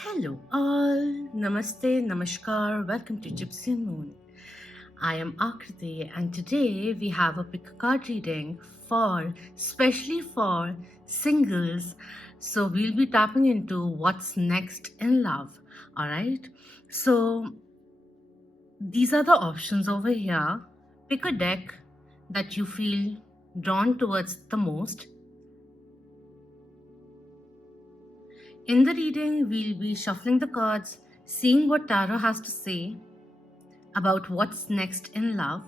Hello all, Namaste, Namaskar, welcome to Gypsianmoon. I am Akriti and today we have a pick a card reading especially for singles. So we'll be tapping into what's next in love, alright? So these are the options over here. Pick a deck that you feel drawn towards the most. In the reading, we'll be shuffling the cards, seeing what Tarot has to say about what's next in love.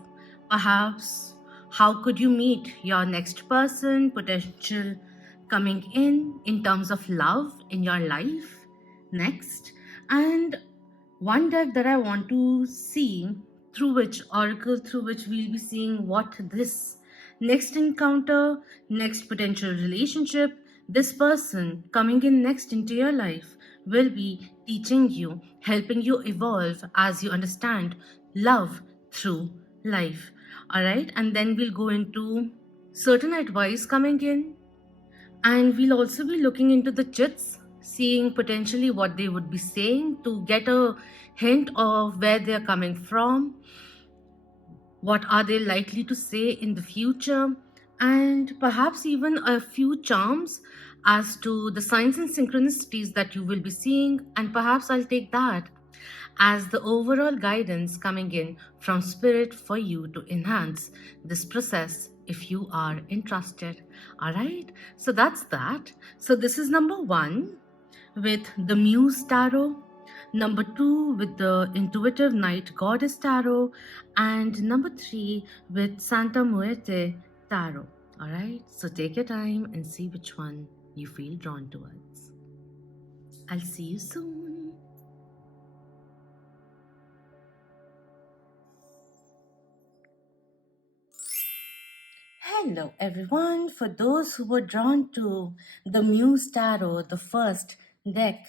Perhaps how could you meet your next person, potential coming in terms of love in your life next. And one deck that I want to see through which we'll be seeing what this next encounter, next potential relationship, this person coming in next into your life will be teaching you, helping you evolve as you understand love through life. All right, and then we'll go into certain advice coming in, and we'll also be looking into the chits, seeing potentially what they would be saying to get a hint of where they're coming from, what are they likely to say in the future, and perhaps even a few charms as to the signs and synchronicities that you will be seeing. And perhaps I'll take that as the overall guidance coming in from spirit for you to enhance this process if you are interested. All right, so that's that. So this is number one with the Muse Tarot, number two with the Intuitive Night Goddess Tarot, and number three with Santa Muerte Tarot. All right, so take your time and see which one you feel drawn towards. I'll see you soon. Hello everyone, for those who were drawn to the Muse Tarot, the first deck.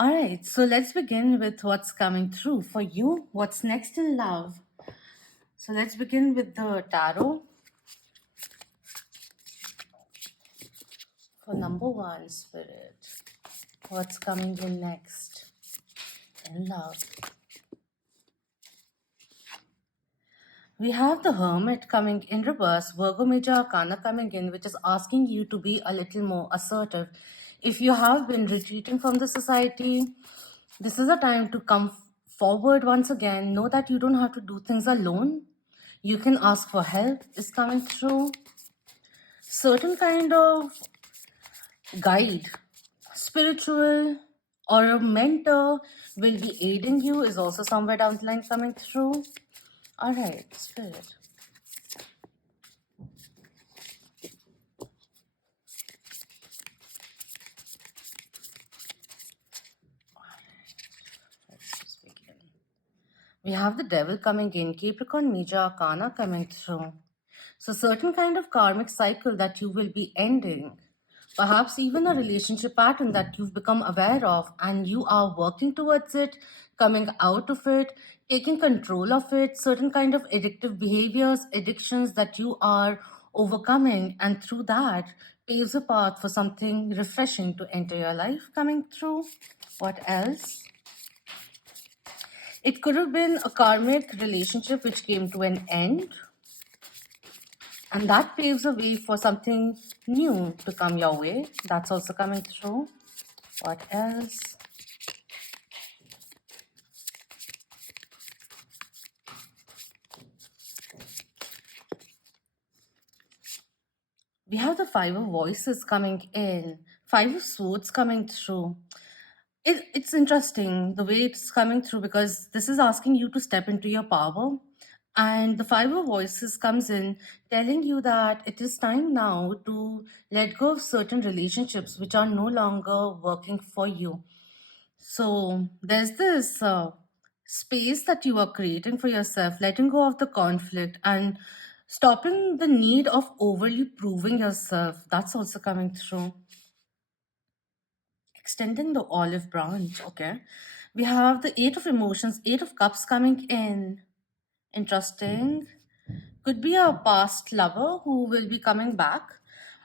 Alright, so let's begin with what's coming through for you. What's next in love? So let's begin with the tarot. For number one, Spirit, what's coming in next in love? We have the Hermit coming in reverse, Virgo Major Arcana coming in, which is asking you to be a little more assertive. If you have been retreating from the society, this is a time to come forward once again. Know that you don't have to do things alone. You can ask for help is coming through. Certain kind of guide, spiritual or a mentor will be aiding you is also somewhere down the line coming through. All right, Spirit. Let's just begin. We have the Devil coming in, Capricorn Major Arcana coming through. So certain kind of karmic cycle that you will be ending. Perhaps even a relationship pattern that you've become aware of and you are working towards it, coming out of it, taking control of it, certain kind of addictive behaviors, addictions that you are overcoming, and through that paves a path for something refreshing to enter your life coming through. What else? It could have been a karmic relationship which came to an end, and that paves a way for something new to come your way. That's also coming through. What else? We have the Five of Voices coming in, Five of Swords coming through. It's interesting the way it's coming through, because this is asking you to step into your power. And the Five of Voices comes in telling you that it is time now to let go of certain relationships which are no longer working for you. So there's this space that you are creating for yourself, letting go of the conflict and stopping the need of overly proving yourself. That's also coming through. Extending the olive branch, okay. We have the Eight of Emotions, Eight of Cups coming in. Interesting. Could be a past lover who will be coming back,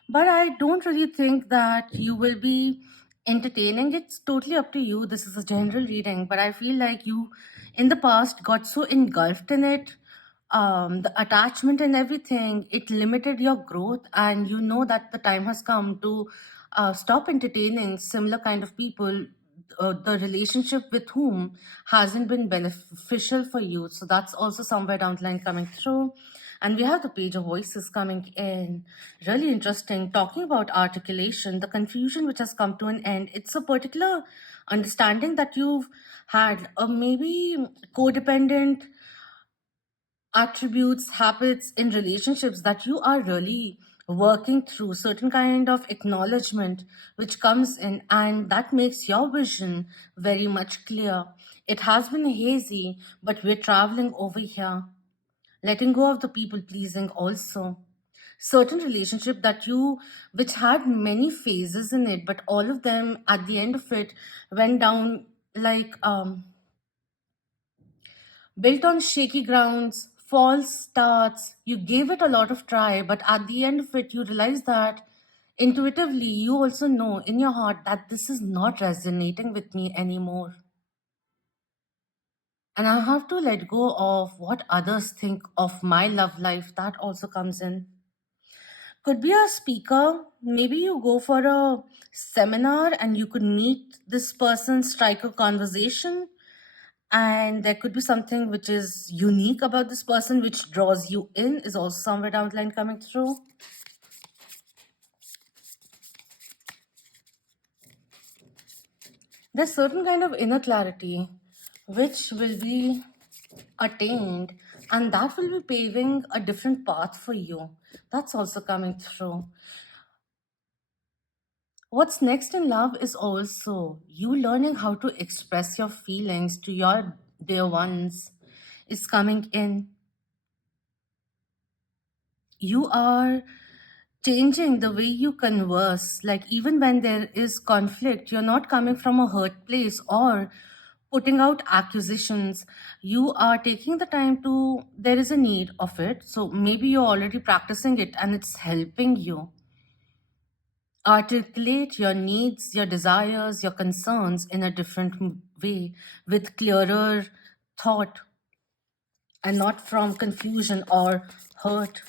but I don't really think that you will be Entertaining, it's totally up to you. This is a general reading, but I feel like you in the past got so engulfed in it, the attachment and everything, it limited your growth, and you know that the time has come to stop entertaining similar kind of people, the relationship with whom hasn't been beneficial for you. So that's also somewhere down the line coming through. And we have the page of voices coming in. Really interesting. Talking about articulation, the confusion which has come to an end. It's a particular understanding that you've had, or maybe codependent attributes, habits in relationships that you are really working through, certain kind of acknowledgement which comes in, and that makes your vision very much clear. It has been hazy, but we're traveling over here, letting go of the people pleasing also. Certain relationship that you, which had many phases in it, but all of them at the end of it went down like built on shaky grounds, false starts. You gave it a lot of try, but at the end of it, you realize that intuitively, you also know in your heart that this is not resonating with me anymore. And I have to let go of what others think of my love life. That also comes in. Could be a speaker. Maybe you go for a seminar and you could meet this person, strike a conversation, and there could be something which is unique about this person which draws you in, is also somewhere down the line coming through. There's certain kind of inner clarity which will be attained, and that will be paving a different path for you. That's also coming through. What's next in love is also you learning how to express your feelings to your dear ones is coming in. You are changing the way you converse. Like, even when there is conflict, you're not coming from a hurt place or putting out accusations. You are taking the time to, there is a need of it. So maybe you're already practicing it and it's helping you articulate your needs, your desires, your concerns in a different way, with clearer thought and not from confusion or hurt.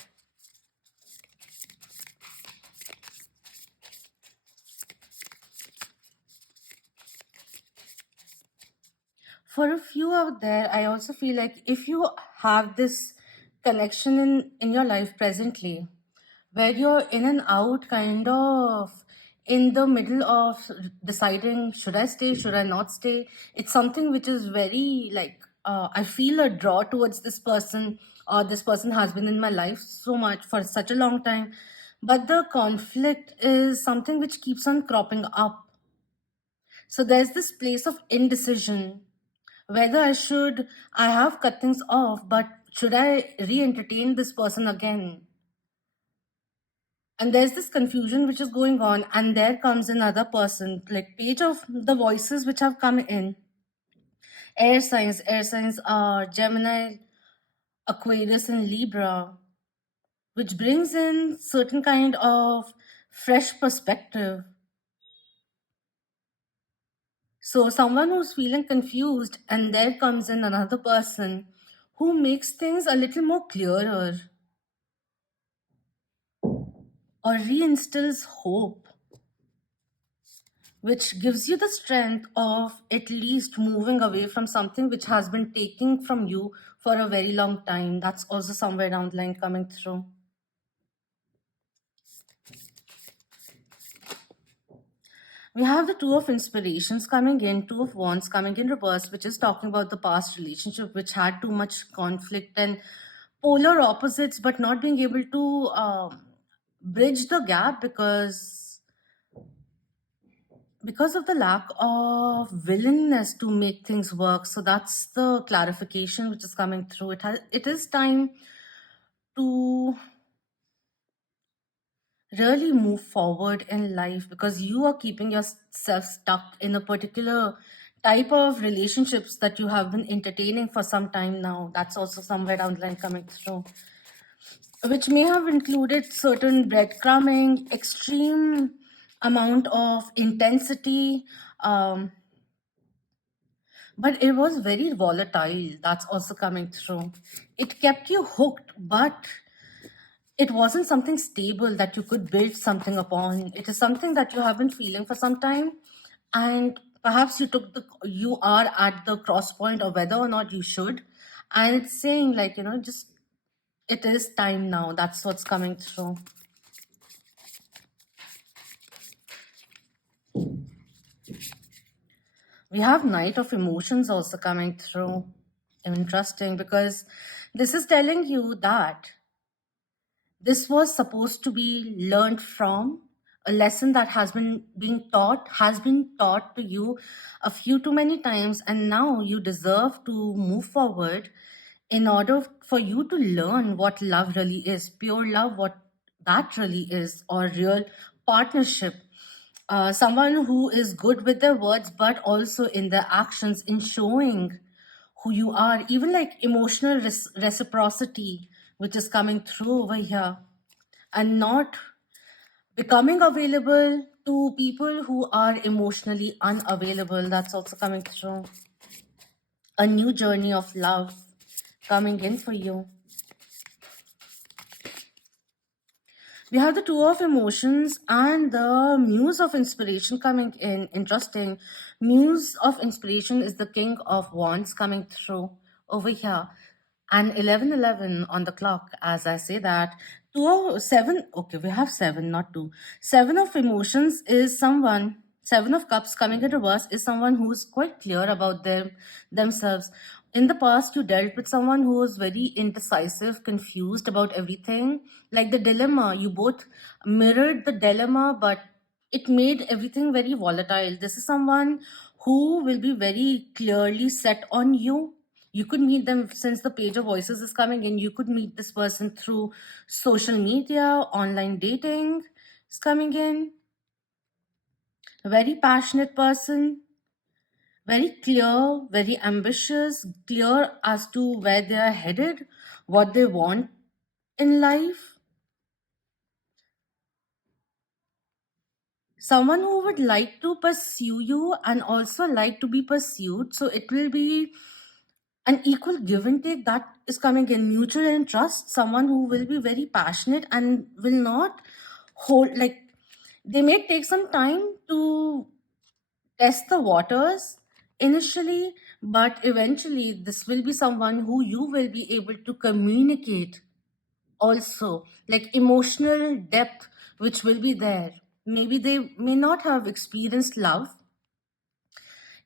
For a few out there, I also feel like if you have this connection in your life presently, where you're in and out, kind of in the middle of deciding, should I stay, should I not stay, it's something which is very like, I feel a draw towards this person, or this person has been in my life so much for such a long time, but the conflict is something which keeps on cropping up. So there's this place of indecision, whether I have cut things off, but should I re entertain this person again? And there's this confusion which is going on, and there comes another person, like page of the voices which have come in. Air signs are Gemini, Aquarius, and Libra, which brings in certain kind of fresh perspective. So someone who's feeling confused, and there comes in another person who makes things a little more clearer or reinstills hope, which gives you the strength of at least moving away from something which has been taking from you for a very long time. That's also somewhere down the line coming through. We have the Two of Inspirations coming in, Two of Wands coming in reverse, which is talking about the past relationship which had too much conflict and polar opposites, but not being able to bridge the gap because of the lack of willingness to make things work. So that's the clarification which is coming through. It is time to really move forward in life, because you are keeping yourself stuck in a particular type of relationships that you have been entertaining for some time now. That's also somewhere down the line coming through, which may have included certain breadcrumbing, extreme amount of intensity, but it was very volatile. That's also coming through. It kept you hooked, but it wasn't something stable that you could build something upon. It is something that you have been feeling for some time, and perhaps you are at the cross point of whether or not you should, and it's saying like, just it is time now. That's what's coming through. We have Knight of Emotions also coming through. Interesting, because this is telling you that this was supposed to be learned from a lesson that has been taught to you a few too many times, and now you deserve to move forward in order for you to learn what love really is, pure love, what that really is, or real partnership. Someone who is good with their words, but also in their actions, in showing who you are, even like emotional reciprocity, which is coming through over here, and not becoming available to people who are emotionally unavailable. That's also coming through. A new journey of love coming in for you. We have the Two of Emotions and the Muse of Inspiration coming in. Interesting. Muse of Inspiration is the King of Wands coming through over here. And 11:11 on the clock, as I say that. 207, okay, we have 7, not 2. 7 of Emotions is someone, 7 of Cups coming in reverse is someone who's quite clear about themselves. In the past, you dealt with someone who was very indecisive, confused about everything. Like the dilemma, you both mirrored the dilemma, but it made everything very volatile. This is someone who will be very clearly set on you. You could meet them, since the Page of Voices is coming in, you could meet this person through social media, online dating is coming in. A very passionate person, very clear, very ambitious, clear as to where they are headed, what they want in life. Someone who would like to pursue you and also like to be pursued. So it will be an equal give and take that is coming in. Mutual interest, someone who will be very passionate and will not hold, like, they may take some time to test the waters initially, but eventually this will be someone who you will be able to communicate also, like emotional depth which will be there. Maybe they may not have experienced love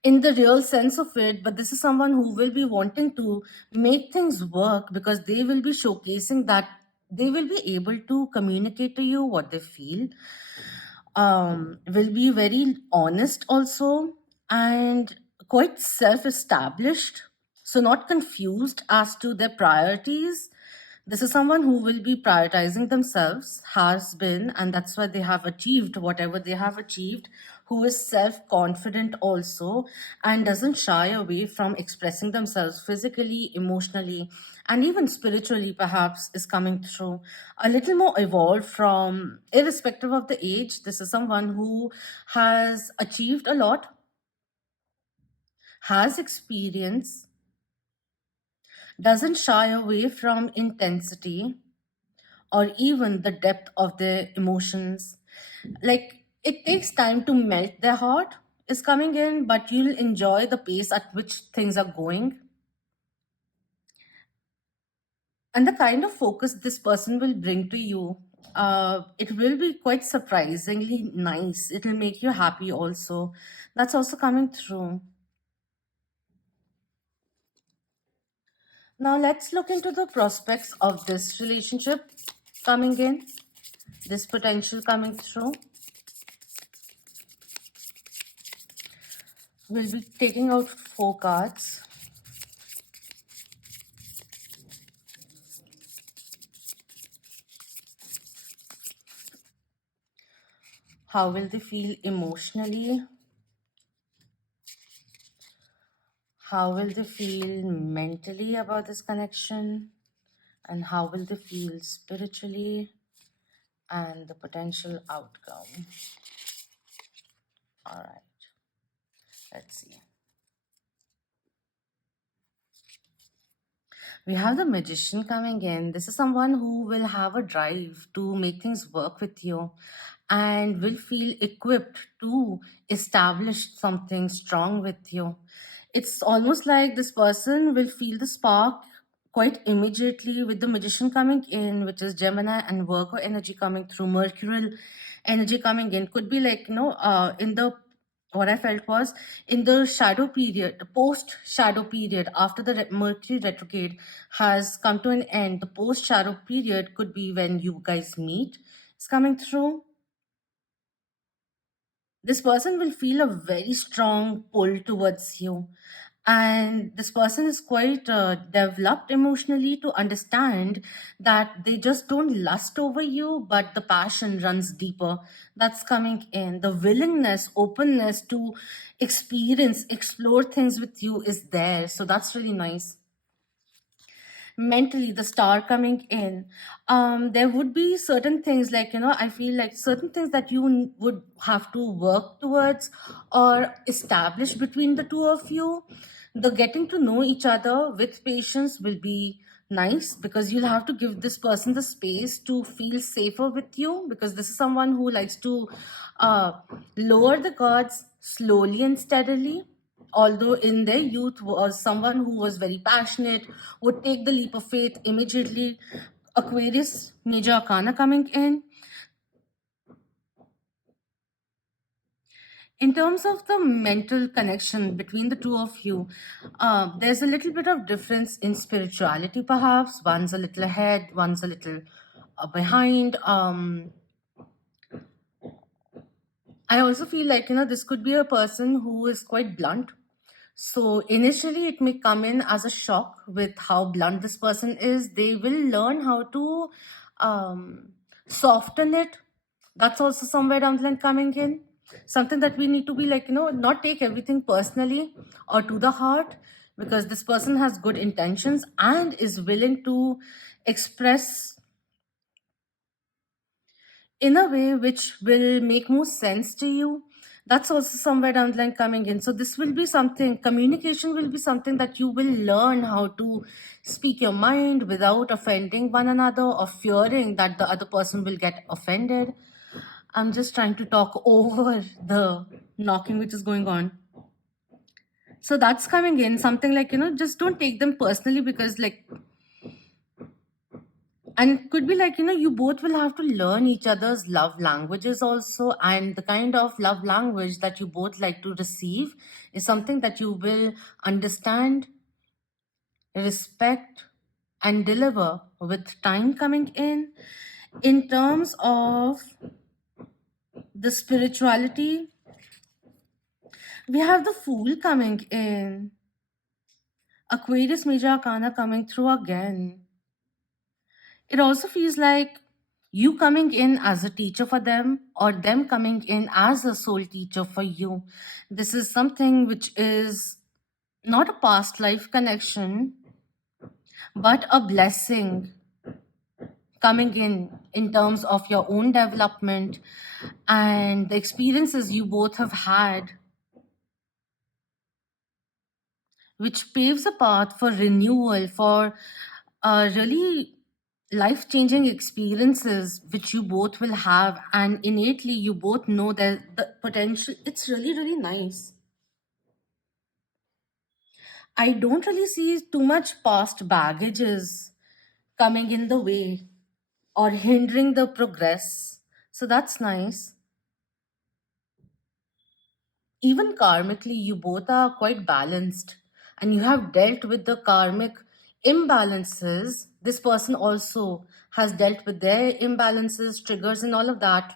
in the real sense of it, but this is someone who will be wanting to make things work, because they will be showcasing that they will be able to communicate to you what they feel, will be very honest also, and quite self-established, so not confused as to their priorities. This is someone who will be prioritizing themselves, has been, and that's why they have achieved whatever they have achieved, who is self-confident also, and doesn't shy away from expressing themselves physically, emotionally, and even spiritually, perhaps, is coming through. A little more evolved from, irrespective of the age. This is someone who has achieved a lot, has experience, doesn't shy away from intensity or even the depth of their emotions. Like, it takes time to melt their heart is coming in, but you'll enjoy the pace at which things are going. And the kind of focus this person will bring to you, it will be quite surprisingly nice. It will make you happy also. That's also coming through. Now let's look into the prospects of this relationship coming in, this potential coming through. We'll be taking out 4 cards. How will they feel emotionally? How will they feel mentally about this connection? And how will they feel spiritually? And the potential outcome. All right, let's see. We have the magician coming in. This is someone who will have a drive to make things work with you and will feel equipped to establish something strong with you. It's almost like this person will feel the spark quite immediately with the magician coming in, which is Gemini and Virgo energy coming through, Mercurial energy coming in. Could be like, in the what I felt was in the shadow period, the post shadow period, after the Mercury retrograde has come to an end, the post shadow period could be when you guys meet. It's coming through. This person will feel a very strong pull towards you. And this person is quite developed emotionally to understand that they just don't lust over you, but the passion runs deeper. That's coming in. The willingness, openness to experience, explore things with you is there. So that's really nice. Mentally, the star coming in, there would be certain things like, I feel like certain things that you would have to work towards or establish between the two of you. The getting to know each other with patience will be nice, because you'll have to give this person the space to feel safer with you, because this is someone who likes to uh, lower the guards slowly and steadily. Although in their youth was someone who was very passionate, would take the leap of faith immediately. Aquarius major arcana coming in terms of the mental connection between the two of you. There's a little bit of difference in spirituality, perhaps. One's a little ahead, one's a little behind. I also feel like, this could be a person who is quite blunt. So initially, it may come in as a shock with how blunt this person is. They will learn how to soften it. That's also somewhere down the line coming in. Something that we need to be like, not take everything personally or to the heart, because this person has good intentions and is willing to express in a way which will make more sense to you. That's also somewhere down the line coming in. So this will be something, communication will be something that you will learn how to speak your mind without offending one another or fearing that the other person will get offended. I'm just trying to talk over the knocking which is going on. So that's coming in something like, just don't take them personally, because like, and it could be like, you both will have to learn each other's love languages also, and the kind of love language that you both like to receive is something that you will understand, respect, and deliver with time coming in terms of the spirituality. We have the Fool coming in, Aquarius major arcana coming through again. It also feels like you coming in as a teacher for them, or them coming in as a soul teacher for you. This is something which is not a past life connection, but a blessing coming in terms of your own development and the experiences you both have had, which paves a path for renewal, for really life changing experiences which you both will have. And innately, you both know that the potential, it's really, really nice. I don't really see too much past baggages coming in the way or hindering the progress. So that's nice. Even karmically, you both are quite balanced and you have dealt with the karmic imbalances. This person also has dealt with their imbalances, triggers, and all of that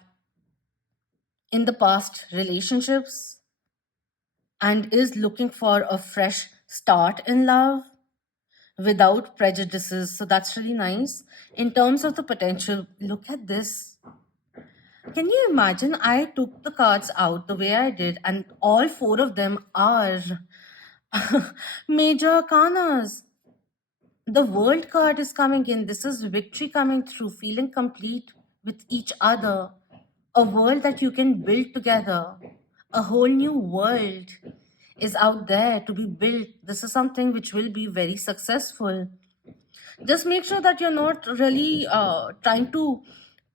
in the past relationships, and is looking for a fresh start in love without prejudices. So that's really nice. In terms of the potential, look at this. Can you imagine? I took the cards out the way I did, and all four of them are major arcanas. The world card is coming in. This is victory coming through, feeling complete with each other. A world that you can build together. a whole new world is out there to be built. This is something which will be very successful. Just make sure that you're not really trying to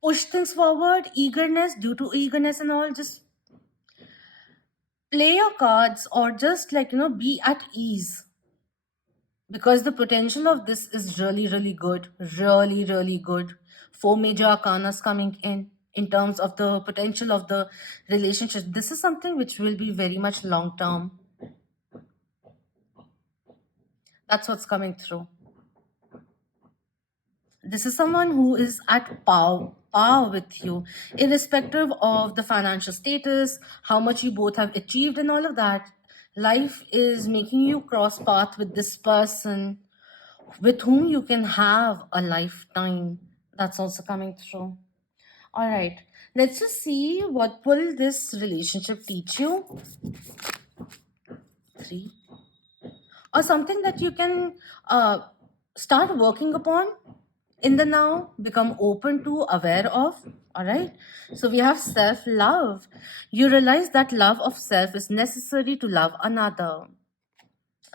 push things forward, eagerness, due to eagerness and all. Just play your cards, or just like, be at ease, because the potential of this is really, really good. Really, really good. Four major arcanas coming in terms of the potential of the relationship. This is something which will be very much long term. That's what's coming through. This is someone who is at par with you, irrespective of the financial status, how much you both have achieved, and all of that. Life is making you cross path with this person with whom you can have a lifetime. That's also coming through. All right, let's just see what will this relationship teach you. 3, or something that you can start working upon in the now, become open to, aware of. All right, so we have self-love. You realize that love of self is necessary to love another.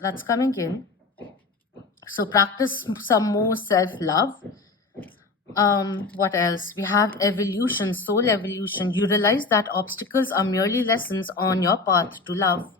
That's coming in. So practice some more self-love. What else? We have evolution, soul evolution. You realize that obstacles are merely lessons on your path to love.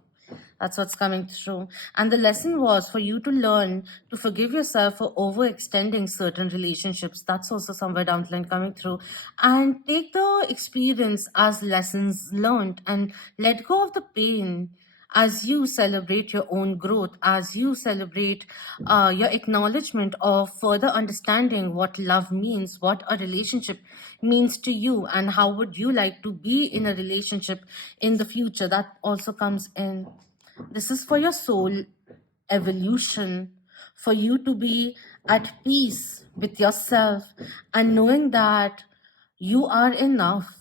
That's what's coming through. And the lesson was for you to learn to forgive yourself for overextending certain relationships. That's also somewhere down the line coming through. And take the experience as lessons learned and let go of the pain as you celebrate your own growth, as you celebrate your acknowledgement of further understanding what love means, what a relationship means to you, and how would you like to be in a relationship in the future. That also comes in. This is for your soul evolution, for you to be at peace with yourself and knowing that you are enough.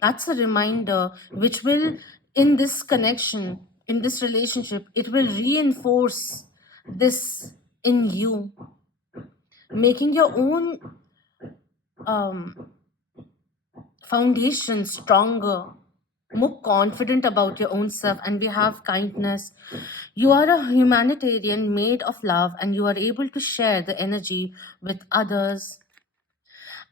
That's a reminder which will, in this connection, in this relationship, it will reinforce this in you, making your own foundation stronger, more confident about your own self. And we have kindness. You are a humanitarian made of love, and you are able to share the energy with others.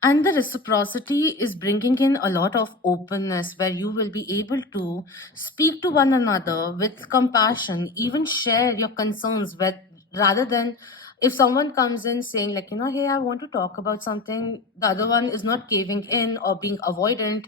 And the reciprocity is bringing in a lot of openness, where you will be able to speak to one another with compassion, even share your concerns with, rather than if someone comes in saying like, hey, I want to talk about something, the other one is not caving in or being avoidant,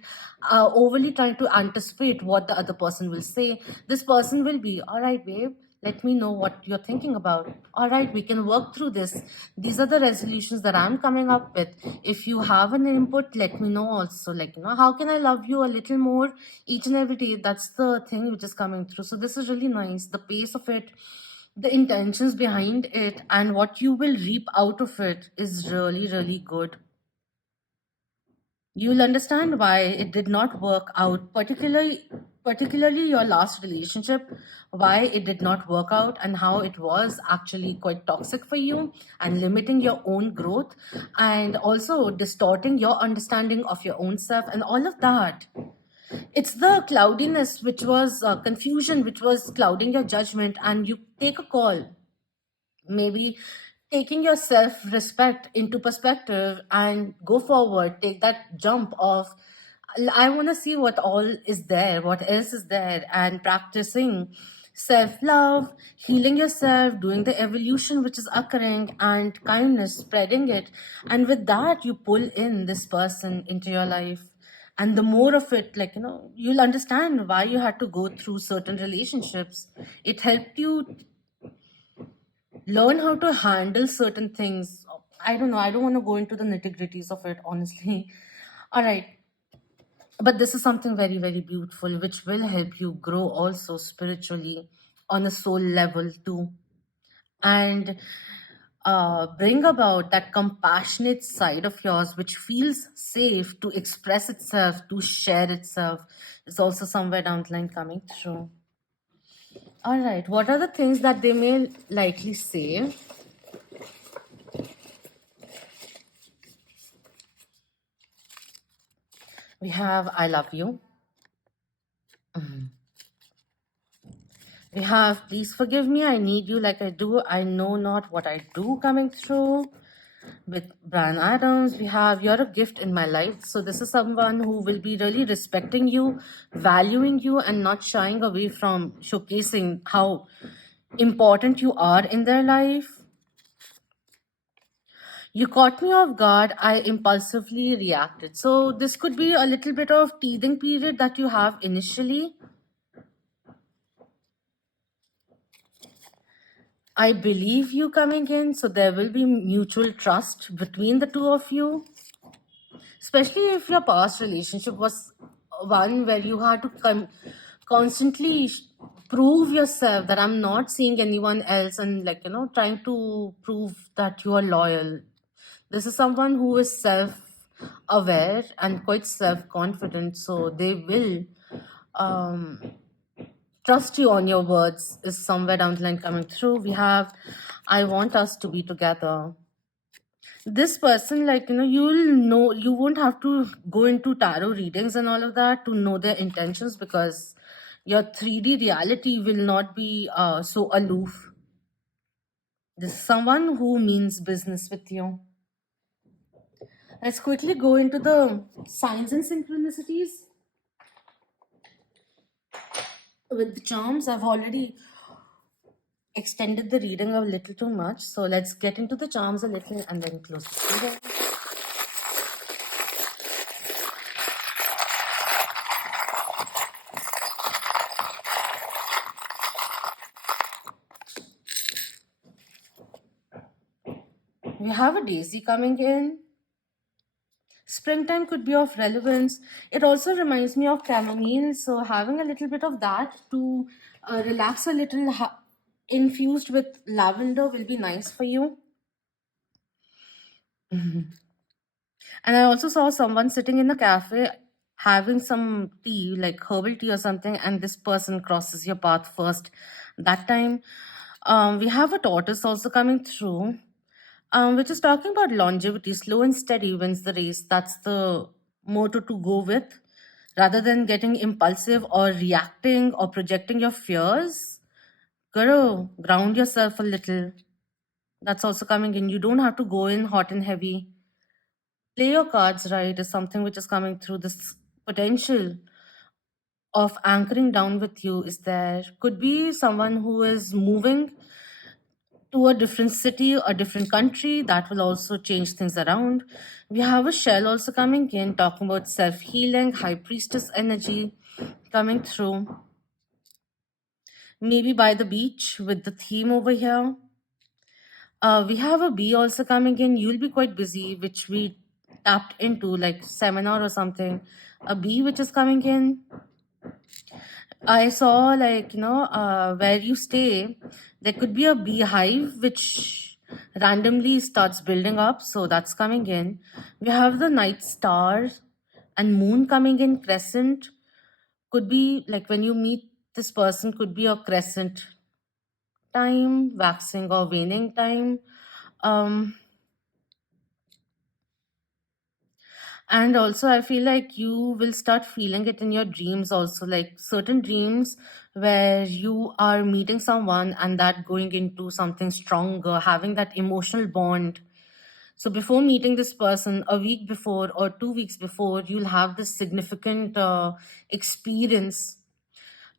overly trying to anticipate what the other person will say. This person will be, all right, babe, let me know what you're thinking about. All right, we can work through this. These are the resolutions that I'm coming up with. If you have an input, let me know also. Like, how can I love you a little more each and every day? That's the thing which is coming through. So this is really nice. The pace of it, the intentions behind it, and what you will reap out of it is really, really good. You'll understand why it did not work out, particularly your last relationship, why it did not work out, and how it was actually quite toxic for you and limiting your own growth, and also distorting your understanding of your own self and all of that. It's the cloudiness which was confusion which was clouding your judgment, and you take a call, maybe taking your self-respect into perspective and go forward, take that jump of, I want to see what all is there, what else is there, and practicing self-love, healing yourself, doing the evolution which is occurring, and kindness, spreading it. And with that, you pull in this person into your life. And the more of it, like, you'll understand why you had to go through certain relationships. It helped you learn how to handle certain things. I don't know. I don't want to go into the nitty-gritties of it, honestly. All right. But this is something very, very beautiful, which will help you grow also spiritually on a soul level too. And bring about that compassionate side of yours, which feels safe to express itself, to share itself. It's also somewhere down the line coming through. All right. What are the things that they may likely say? We have I love you. We have please forgive me, I need you like I do, I know not what I do coming through. With Brian Adams, we have you're a gift in my life. So this is someone who will be really respecting you, valuing you, and not shying away from showcasing how important you are in their life. You caught me off guard. I impulsively reacted. So this could be a little bit of teething period that you have initially. I believe you coming in, so there will be mutual trust between the two of you, especially if your past relationship was one where you had to constantly prove yourself that I'm not seeing anyone else, and like trying to prove that you are loyal. This is someone who is self aware and quite self confident, so they will um, trust you on your words. Is somewhere down the line coming through. We have I want us to be together. This person, like you'll know, you won't have to go into tarot readings and all of that to know their intentions, because your 3D reality will not be so aloof. This is someone who means business with you. Let's quickly go into the signs and synchronicities with the charms. I've already extended the reading a little too much, so let's get into the charms a little and then close the reading. We have a daisy coming in. Springtime could be of relevance. It also reminds me of chamomile, so having a little bit of that to relax a little, infused with lavender, will be nice for you. And I also saw someone sitting in a cafe having some tea, like herbal tea or something, and this person crosses your path first. That time, we have a tortoise also coming through, which is talking about longevity. Slow and steady wins the race. That's the motto to go with. Rather than getting impulsive or reacting or projecting your fears, gotta ground yourself a little. That's also coming in. You don't have to go in hot and heavy. Play your cards right is something which is coming through. This potential of anchoring down with you is there. Could be someone who is moving to a different city, a different country. That will also change things around. We have a shell also coming in, talking about self healing, high priestess energy coming through. Maybe by the beach with the theme over here. We have a bee also coming in. You'll be quite busy, which we tapped into, like seminar or something. A bee which is coming in. I saw, like, where you stay, there could be a beehive which randomly starts building up. So that's coming in. We have the night star and moon coming in, crescent. Could be like when you meet this person, could be a crescent time, waxing or waning time. Um, and also, I feel like you will start feeling it in your dreams also, like certain dreams where you are meeting someone and that going into something stronger, having that emotional bond. So before meeting this person, a week before or 2 weeks before, you'll have this significant experience.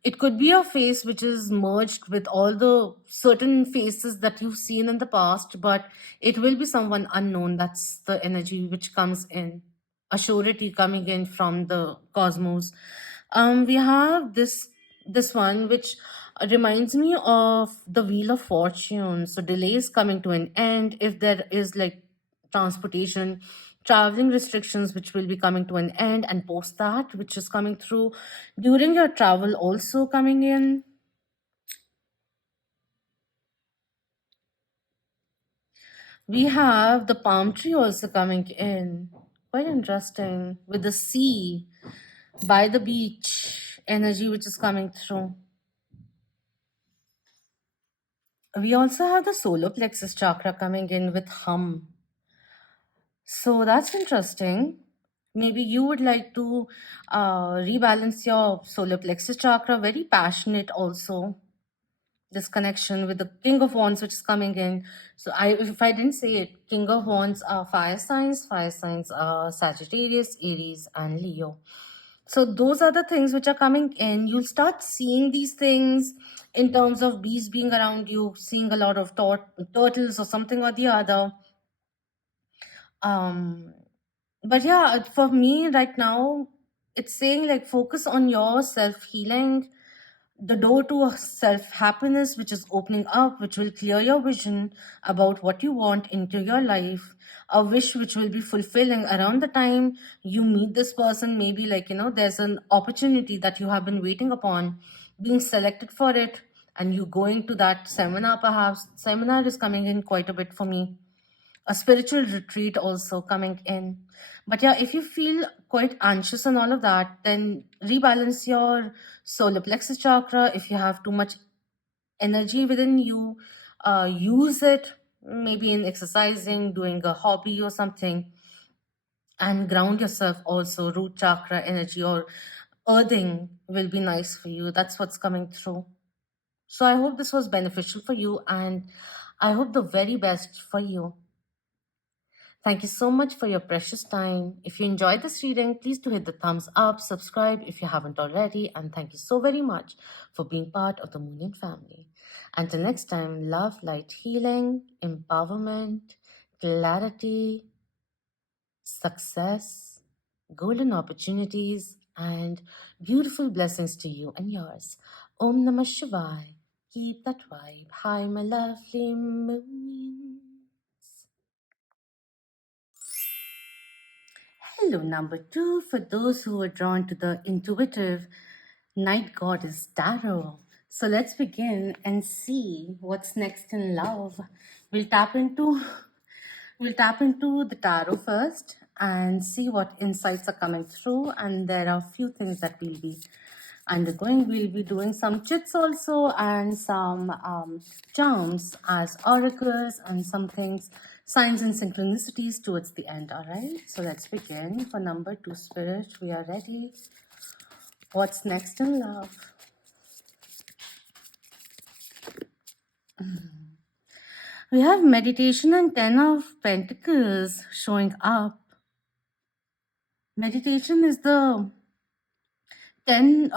It could be a face which is merged with all the certain faces that you've seen in the past, but it will be someone unknown. That's the energy which comes in, a surety coming in from the cosmos. We have this one which reminds me of the Wheel of Fortune. So delays coming to an end. If there is like transportation, traveling restrictions which will be coming to an end, and post that which is coming through during your travel also coming in. We have the palm tree also coming in, quite interesting, with the sea by the beach energy which is coming through. We also have the solar plexus chakra coming in with hum. So that's interesting. Maybe you would like to rebalance your solar plexus chakra, very passionate also. This connection with the King of Wands, which is coming in. So, if I didn't say it, King of Wands are fire signs. Fire signs are Sagittarius, Aries, and Leo. So, those are the things which are coming in. You'll start seeing these things in terms of bees being around you, seeing a lot of turtles or something or the other. Um, but yeah, for me right now, it's saying like focus on your self healing, the door to self happiness, which is opening up, which will clear your vision about what you want into your life, a wish which will be fulfilling around the time you meet this person. Maybe, like, there's an opportunity that you have been waiting upon, being selected for it, and you going to that seminar. Perhaps seminar is coming in quite a bit for me, a spiritual retreat also coming in. But yeah, if you feel quite anxious and all of that, then rebalance your solar plexus chakra. If you have too much energy within you, use it maybe in exercising, doing a hobby or something, and ground yourself also. Root chakra energy or earthing will be nice for you. That's what's coming through. So I hope this was beneficial for you, and I hope the very best for you. Thank you so much for your precious time. If you enjoyed this reading, please do hit the thumbs up, subscribe if you haven't already, and thank you so very much for being part of the Moonian family. Until next time, love, light, healing, empowerment, clarity, success, golden opportunities, and beautiful blessings to you and yours. Om Namah Shivaya. Keep that vibe. Hi, my lovely Moonians. Hello, number two, for those who are drawn to the intuitive night goddess tarot. So let's begin and see what's next in love. We'll tap into the tarot first and see what insights are coming through. And there are a few things that we'll be undergoing. We'll be doing some chits also, and some charms as oracles, and some things, signs and synchronicities towards the end. All right, so let's begin. For number two, spirit, we are ready. What's next in love? We have meditation and 10 of Pentacles showing up. Meditation is the 10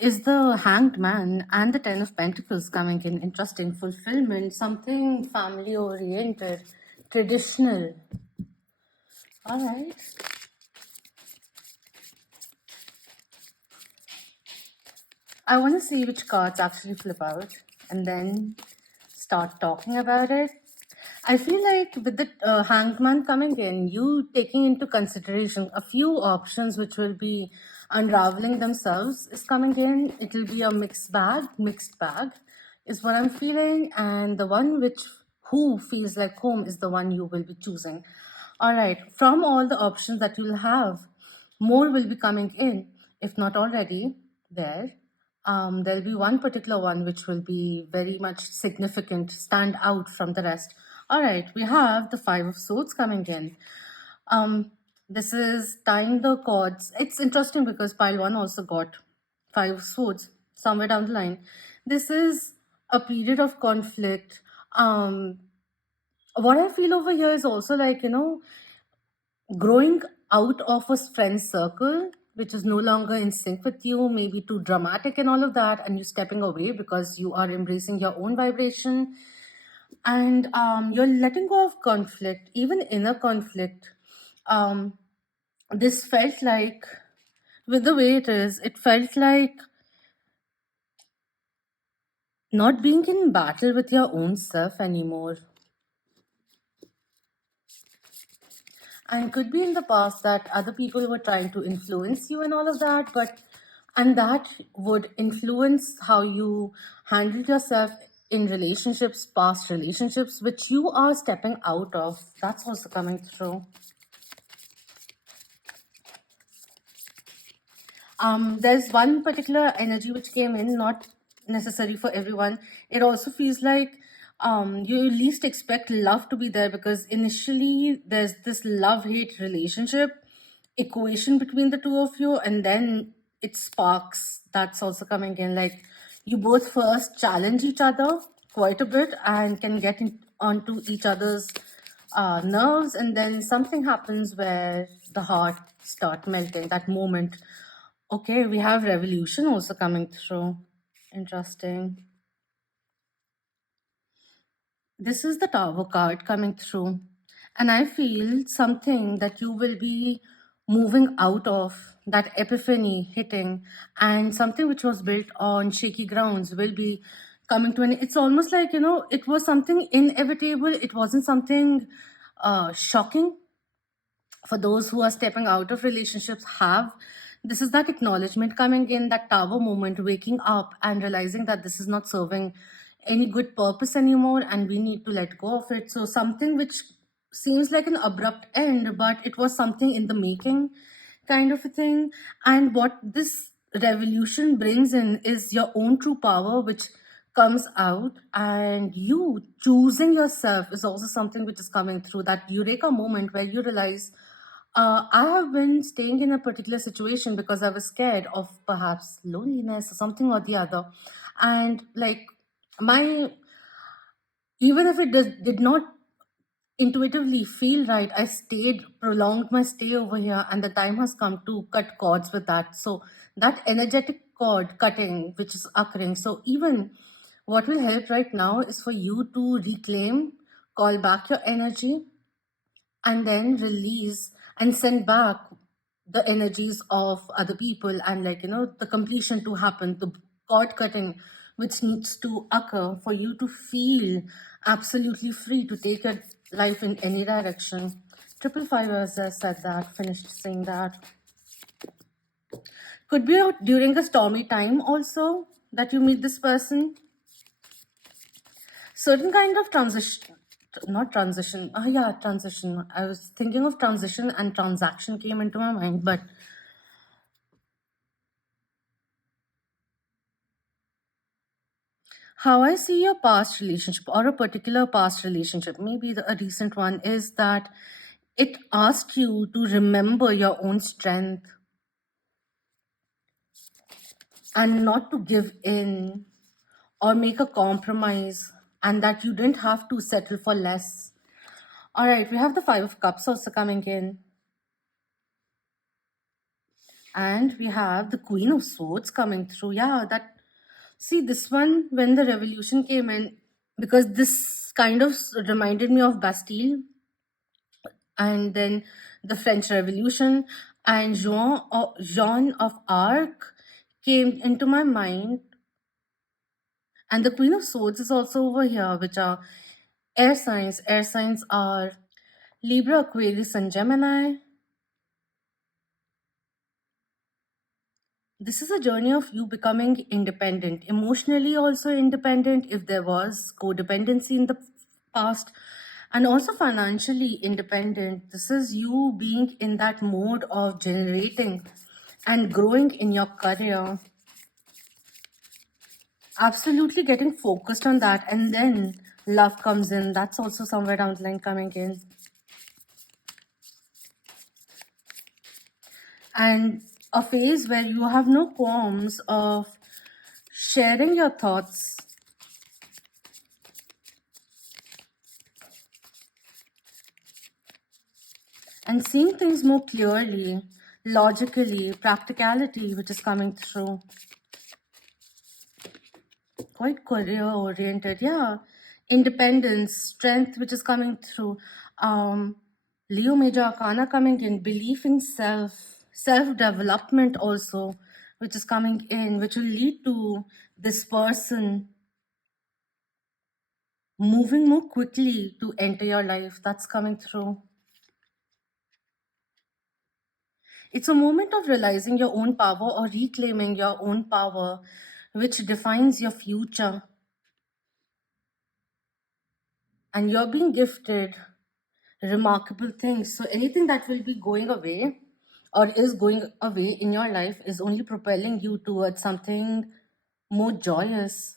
is the Hanged Man, and the 10 of Pentacles coming in. Interesting. Fulfillment, something family oriented, traditional. All right. I want to see which cards actually flip out and then start talking about it. I feel like with the Hanged Man coming in, you taking into consideration a few options which will be unraveling themselves is coming in. It will be a mixed bag is what I'm feeling. And the one who feels like home is the one you will be choosing. All right, from all the options that you'll have, more will be coming in, if not already there. There'll be one particular one which will be very much significant, stand out from the rest. All right, we have the Five of Swords coming in. This is tying the cords. It's interesting because pile one also got Five of Swords somewhere down the line. This is a period of conflict. What I feel over here is also like, growing out of a friend circle which is no longer in sync with you, maybe too dramatic and all of that, and you stepping away because you are embracing your own vibration, and you're letting go of conflict, even inner conflict. This felt like, with the way it is, it felt like not being in battle with your own self anymore. And could be in the past that other people were trying to influence you and all of that, and that would influence how you handle yourself in relationships, past relationships, which you are stepping out of. That's also coming through. There's one particular energy which came in, not necessary for everyone. It also feels like you least expect love to be there, because initially there's this love-hate relationship equation between the two of you, and then it sparks that's also coming in. Like you both first challenge each other quite a bit and can get onto each other's nerves, and then something happens where the heart start melting that moment. Okay, we have revolution also coming through. Interesting. This is the Tower card coming through. And I feel something that you will be moving out of, that epiphany hitting, and something which was built on shaky grounds will be coming to an. It's almost like, it was something inevitable. It wasn't something shocking for those who are stepping out of relationships have. This is that acknowledgement coming in, that tower moment, waking up and realizing that this is not serving any good purpose anymore and we need to let go of it. So something which seems like an abrupt end, but it was something in the making, kind of a thing. And what this revolution brings in is your own true power, which comes out, and you choosing yourself is also something which is coming through, that eureka moment where you realize, I have been staying in a particular situation because I was scared of perhaps loneliness or something or the other. And like my, even if it did not intuitively feel right, I stayed, prolonged my stay over here, and the time has come to cut cords with that. So that energetic cord cutting which is occurring. So even what will help right now is for you to reclaim, call back your energy, and then release and send back the energies of other people, and the completion to happen, the cord cutting which needs to occur for you to feel absolutely free to take your life in any direction. Triple five, as I said that, finished saying that. Could be out during a stormy time also that you meet this person. Certain kind of transition, not transition, yeah, transition. I was thinking of transition and transaction came into my mind, but how I see your past relationship or a particular past relationship, maybe a recent one, is that it asks you to remember your own strength and not to give in or make a compromise, and that you didn't have to settle for less. All right, we have the Five of Cups also coming in. And we have the Queen of Swords coming through. Yeah, that. See, this one, when the revolution came in, because this kind of reminded me of Bastille and then the French Revolution, and Jean of Arc came into my mind. And the Queen of Swords is also over here, which are air signs. Air signs are Libra, Aquarius, and Gemini. This is a journey of you becoming independent, emotionally also independent if there was codependency in the past, and also financially independent. This is you being in that mode of generating and growing in your career. Absolutely getting focused on that, and then love comes in. That's also somewhere down the line coming in. And a phase where you have no qualms of sharing your thoughts and seeing things more clearly, logically, practicality, which is coming through. Quite career oriented, yeah. Independence, strength, which is coming through. Leo Major Arcana coming in, belief in self development also, which is coming in, which will lead to this person moving more quickly to enter your life. That's coming through. It's a moment of realizing your own power or reclaiming your own power, which defines your future. And you're being gifted remarkable things. So anything that will be going away or is going away in your life is only propelling you towards something more joyous.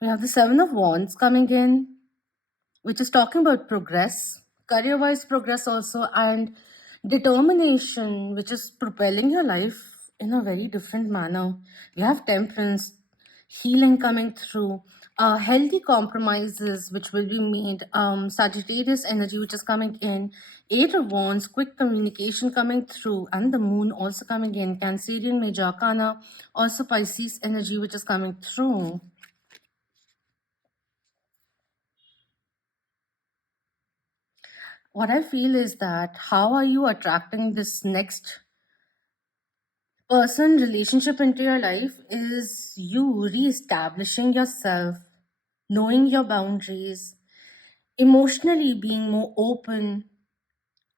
We have the Seven of Wands coming in, which is talking about progress, career wise progress also, and determination, which is propelling your life in a very different manner. We have temperance, healing coming through, healthy compromises which will be made, Sagittarius energy which is coming in, Eight of Wands, quick communication coming through, and the moon also coming in, Cancerian major arcana, also Pisces energy which is coming through. What I feel is that how are you attracting this next person relationship into your life is you re-establishing yourself, knowing your boundaries, emotionally being more open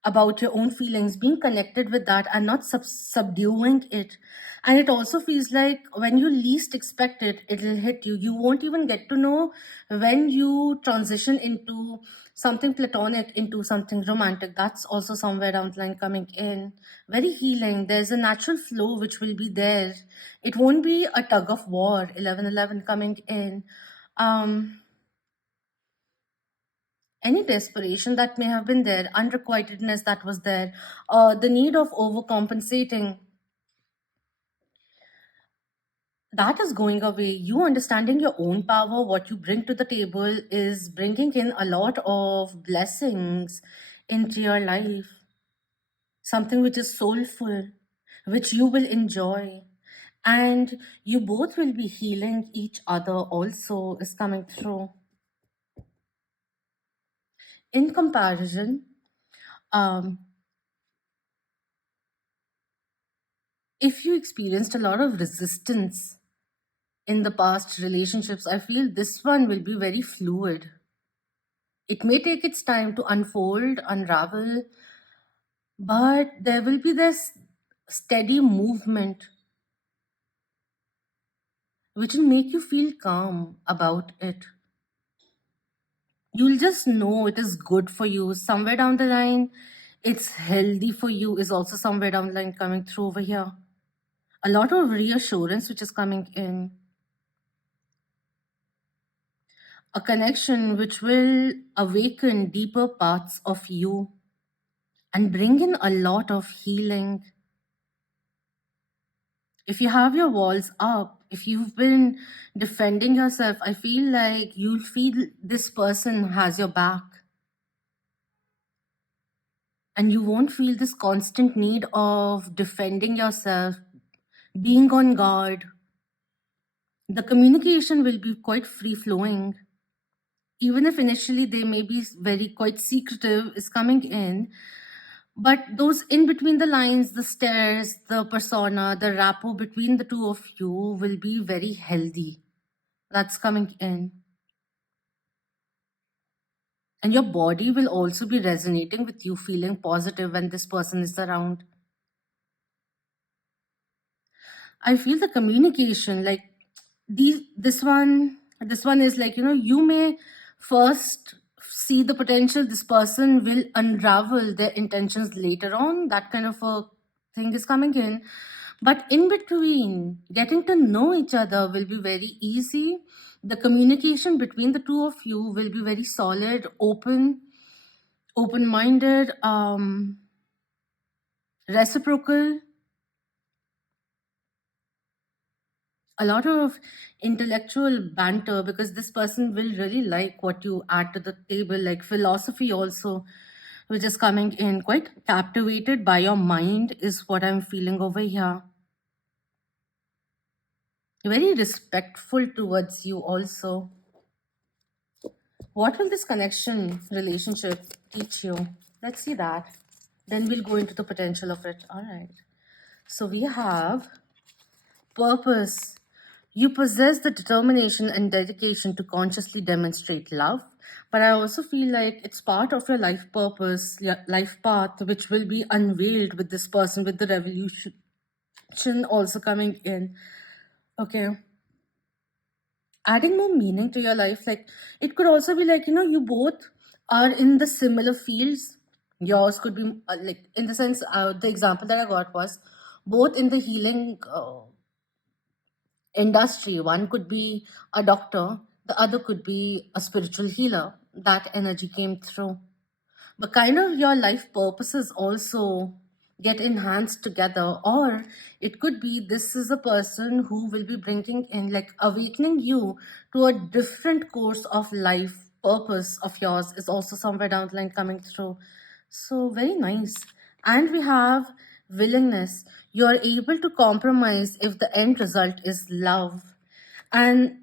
about your own feelings, being connected with that and not subduing it. And it also feels like when you least expect it, it'll hit you. You won't even get to know when you transition into something platonic, into something romantic. That's also somewhere down the line coming in. Very healing. There's a natural flow which will be there. It won't be a tug of war. 1111 coming in. Any desperation that may have been there, unrequitedness that was there, the need of overcompensating, that is going away. You understanding your own power, what you bring to the table is bringing in a lot of blessings into your life. Something which is soulful, which you will enjoy. And you both will be healing each other also is coming through. In comparison, um, if you experienced a lot of resistance in the past relationships, I feel this one will be very fluid. It may take its time to unfold, unravel, but there will be this steady movement which will make you feel calm about it. You'll just know it is good for you. Somewhere down the line, it's healthy for you, is also somewhere down the line coming through over here. A lot of reassurance which is coming in. A connection which will awaken deeper parts of you and bring in a lot of healing. If you have your walls up, if you've been defending yourself, I feel like you'll feel this person has your back. And you won't feel this constant need of defending yourself, being on guard. The communication will be quite free flowing. Even if initially they may be very quite secretive, is coming in. But those in between the lines, the stares, the persona, the rapport between the two of you will be very healthy. That's coming in. And your body will also be resonating with you, feeling positive when this person is around. I feel the communication, like this one is like, you may first see the potential, this person will unravel their intentions later on, that kind of a thing is coming in. But in between, getting to know each other will be very easy. The communication between the two of you will be very solid, open-minded, reciprocal. A lot of intellectual banter, because this person will really like what you add to the table, like philosophy also, which is coming in. Quite captivated by your mind is what I'm feeling over here. Very respectful towards you also. What will this connection relationship teach you? Let's see that. Then we'll go into the potential of it. All right. So we have purpose. You possess the determination and dedication to consciously demonstrate love, but I also feel like it's part of your life purpose, your life path, which will be unveiled with this person, with the revolution also coming in. Okay. Adding more meaning to your life. Like, it could also be like, you both are in the similar fields. Yours could be like, in the sense, the example that I got was both in the healing industry. One could be a doctor, the other could be a spiritual healer. That energy came through. but kind of your life purposes also get enhanced together. Or it could be this is a person who will be bringing in, like, awakening you to a different course of life. Purpose of yours is also somewhere down the line coming through. So very nice. And we have willingness. You are able to compromise if the end result is love. And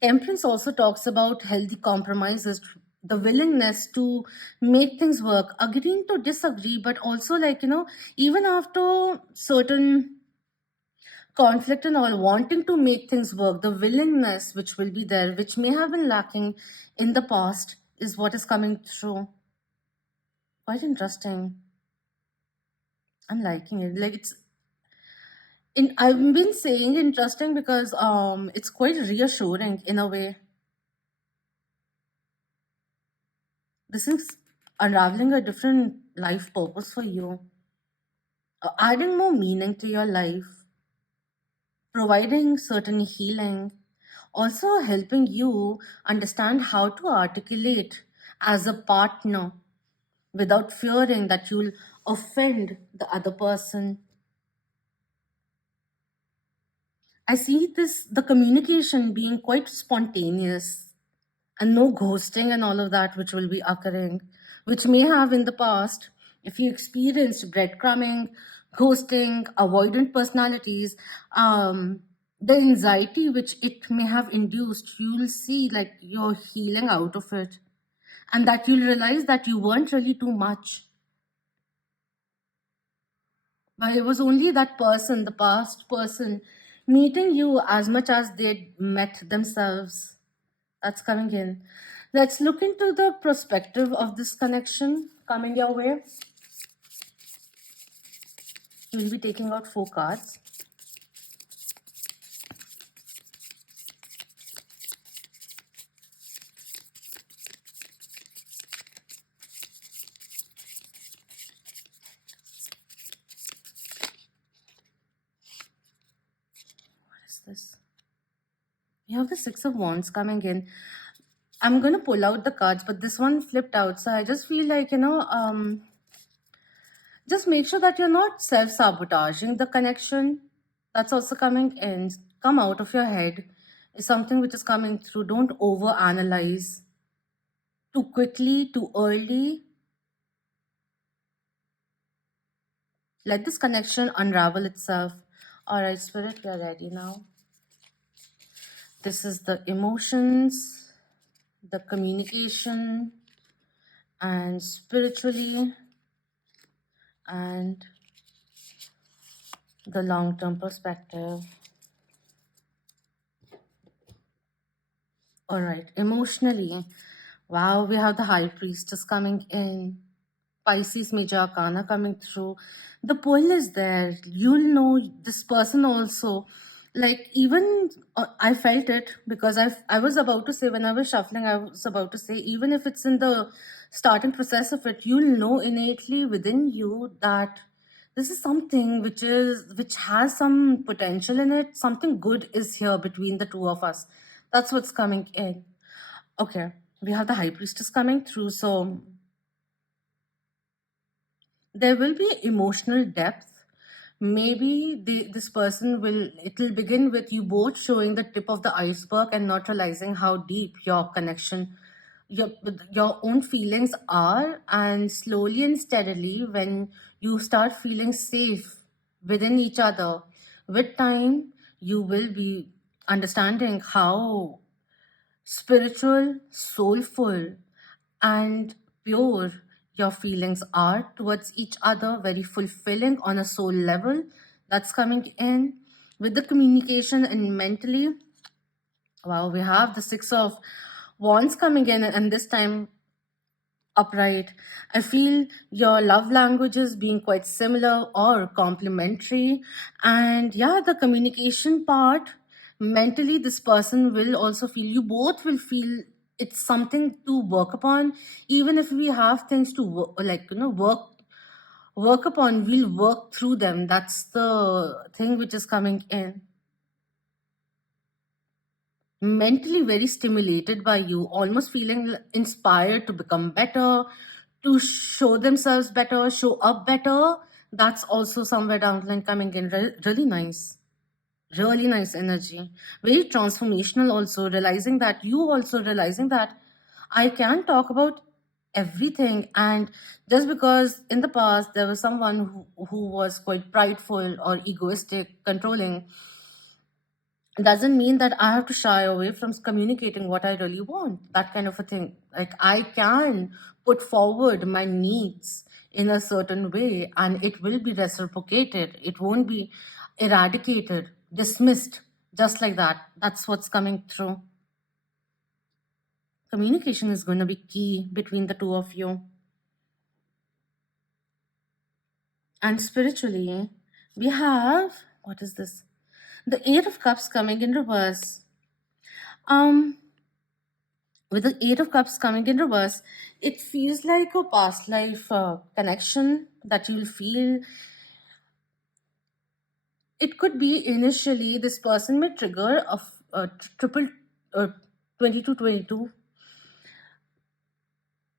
temperance also talks about healthy compromises, the willingness to make things work, agreeing to disagree, but also, like, even after certain conflict and all, wanting to make things work, the willingness which will be there, which may have been lacking in the past, is what is coming through. Quite interesting. I'm liking it. Like, I've been saying interesting because it's quite reassuring in a way. This is unraveling a different life purpose for you, adding more meaning to your life, providing certain healing, also helping you understand how to articulate as a partner without fearing that you'll offend the other person. I see the communication being quite spontaneous, and no ghosting and all of that which will be occurring, which may have in the past, if you experienced breadcrumbing, ghosting, avoidant personalities, the anxiety which it may have induced, you'll see like you're healing out of it, and that you'll realize that you weren't really too much, but it was only that person, the past person, meeting you as much as they'd met themselves. That's coming in. Let's look into the perspective of this connection coming your way. We'll be taking out 4 cards. What is this? We have the 6 of Wands coming in. I'm going to pull out the cards, but this one flipped out. So I just feel like, just make sure that you're not self-sabotaging the connection. That's also coming in. Come out of your head is something which is coming through. Don't over-analyze too quickly, too early. Let this connection unravel itself. All right, Spirit, we are ready now. This is the emotions, the communication, and spiritually, and the long-term perspective. All right, emotionally. Wow, we have the High Priestess coming in. Pisces Major Arcana coming through. The pull is there. You'll know this person also. Like, even I felt it because I was about to say, when I was shuffling, I was about to say, even if it's in the starting process of it, you'll know innately within you that this is something which has some potential in it. Something good is here between the two of us. That's what's coming in. Okay, we have the High Priestess coming through. So there will be emotional depth. Maybe this person will, it'll begin with you both showing the tip of the iceberg and not realizing how deep your connection, your own feelings are. And slowly and steadily, when you start feeling safe within each other, with time, you will be understanding how spiritual, soulful, and pure your feelings are towards each other, very fulfilling on a soul level. That's coming in with the communication. And mentally, wow, we have the 6 of Wands coming in, and this time upright. I feel your love languages being quite similar or complementary. And yeah, the communication part, mentally, this person will also feel, you both will feel it's something to work upon. Even if we have things to work upon, we'll work through them. That's the thing which is coming in. Mentally very stimulated by you, almost feeling inspired to become better, to show themselves better, show up better. That's also somewhere down the line coming in. Really nice. Really nice energy. Very transformational also. Realizing that you also realizing that I can talk about everything. And just because in the past there was someone who was quite prideful or egoistic, controlling, doesn't mean that I have to shy away from communicating what I really want. That kind of a thing. Like I can put forward my needs in a certain way and it will be reciprocated. It won't be eradicated, dismissed, just like that. That's what's coming through. Communication is going to be key between the two of you. And spiritually, we have, what is this? The Eight of Cups coming in reverse. Um, with the Eight of Cups coming in reverse, it feels like a past life connection that you'll feel. It could be initially this person may trigger a triple uh, 2222.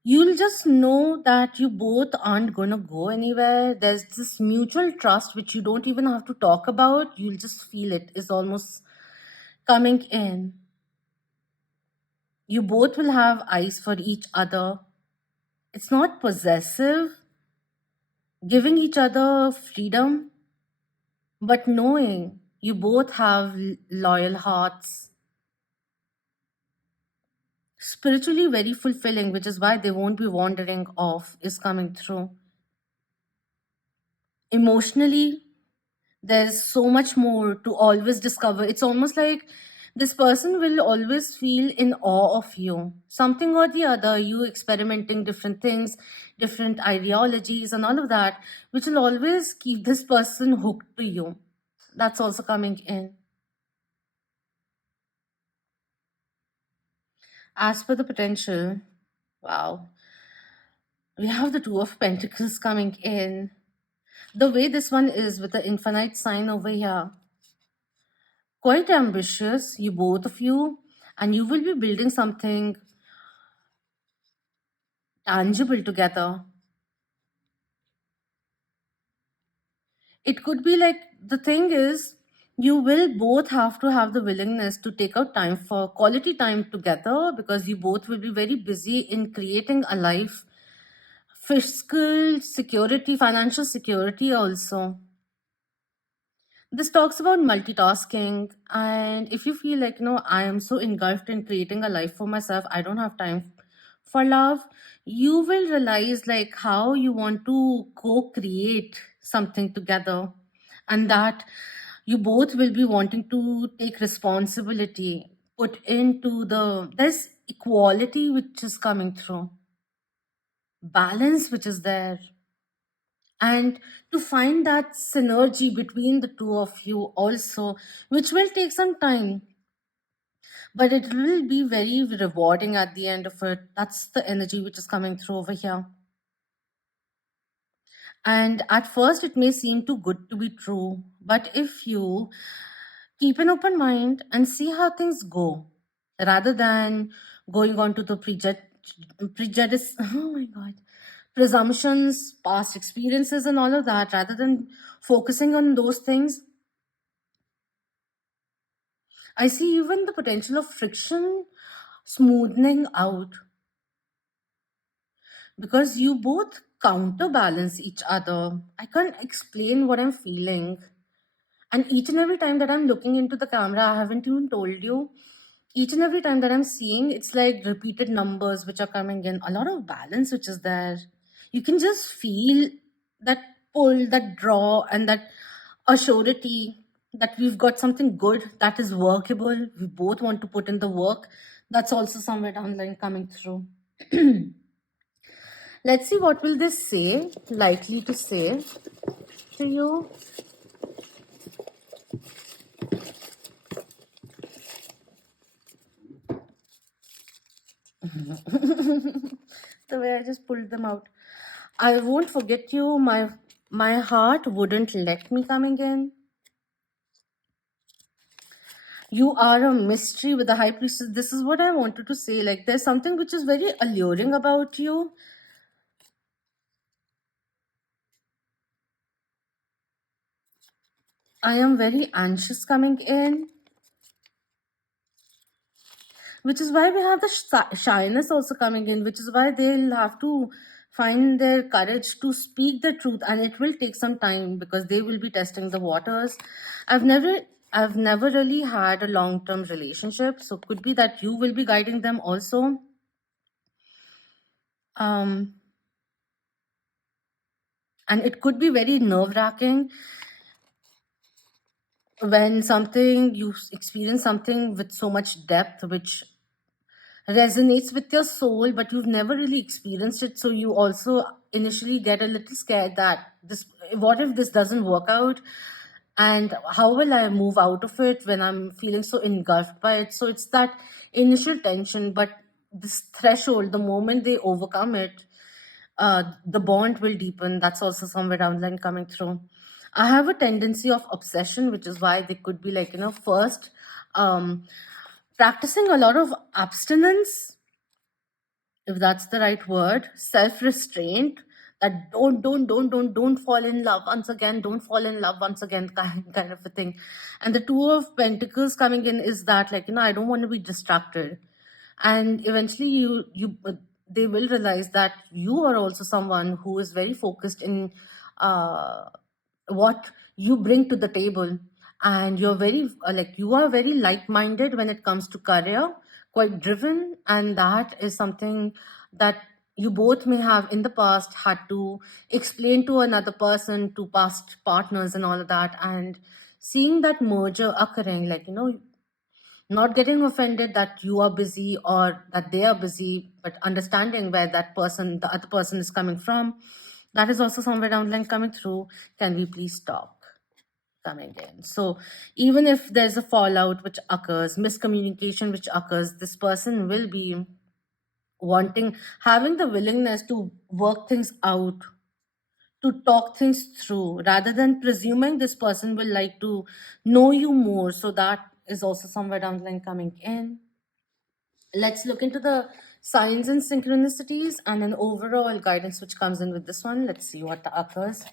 You'll just know that you both aren't going to go anywhere. There's this mutual trust which you don't even have to talk about. You'll just feel it is almost coming in. You both will have eyes for each other. It's not possessive, giving each other freedom, but knowing you both have loyal hearts. Spiritually very fulfilling, which is why they won't be wandering off, is coming through. Emotionally, there's so much more to always discover. It's almost like this person will always feel in awe of you. Something or the other, you experimenting different things, different ideologies, and all of that, which will always keep this person hooked to you. That's also coming in. As per the potential, wow, we have the Two of Pentacles coming in. The way this one is with the infinite sign over here, quite ambitious, you both of you, and you will be building something tangible together. It could be like the thing is, you will both have to have the willingness to take out time for quality time together because you both will be very busy in creating a life, fiscal security, financial security also. This talks about multitasking, and if you feel like, I am so engulfed in creating a life for myself, I don't have time for love, you will realize like how you want to co-create something together, and that you both will be wanting to take responsibility, put into there's equality which is coming through, balance which is there, and to find that synergy between the two of you also, which will take some time, but it will be very rewarding at the end of it. That's the energy which is coming through over here. And at first it may seem too good to be true, but if you keep an open mind and see how things go, rather than going on to the prejudice oh my god, presumptions, past experiences, and all of that, rather than focusing on those things, I see even the potential of friction smoothing out because you both counterbalance each other. I can't explain what I'm feeling. And each and every time that I'm looking into the camera, I haven't even told you, each and every time that I'm seeing, it's like repeated numbers which are coming in, a lot of balance which is there. You can just feel that pull, that draw, and that assurity that we've got something good that is workable. We both want to put in the work. That's also somewhere down the line coming through. Let's see what will this say, likely to say to you. The way I just pulled them out. I won't forget you. My heart wouldn't let me coming in. You are a mystery with the high priestess. This is what I wanted to say. Like there's something which is very alluring about you. I am very anxious coming in, which is why we have the shyness also coming in, which is why they'll have to find their courage to speak the truth, and it will take some time because they will be testing the waters. i've never I've never really had a long-term relationship, so could be that you will be guiding them also. um and it could be very nerve-wracking when something you experience something with so much depth which resonates with your soul, but you've never really experienced it. So you also initially get a little scared that this, what if this doesn't work out? And how will I move out of it when I'm feeling so engulfed by it? So it's that initial tension, but this threshold, the moment they overcome it, the bond will deepen. That's also somewhere down the line coming through. I have a tendency of obsession, which is why they could be like, first practicing a lot of abstinence, if that's the right word, self-restraint, that don't fall in love once again, don't fall in love once again, kind of a thing. And the Two of Pentacles coming in is that, like, I don't want to be distracted. And eventually they will realize that you are also someone who is very focused in uh, what you bring to the table, and you're very like, you are very like-minded when it comes to career, quite driven, and that is something that you both may have in the past had to explain to another person, to past partners and all of that. And seeing that merger occurring, like, not getting offended that you are busy or that they are busy, but understanding where the other person is coming from. That is also somewhere down the line coming through. Can we please talk? Coming in. So even if there's a fallout which occurs, miscommunication which occurs, this person will be having the willingness to work things out, to talk things through, rather than presuming this person will like to know you more. So that is also somewhere down the line coming in. Let's look into the signs and synchronicities and an overall guidance which comes in with this one. Let's see what occurs.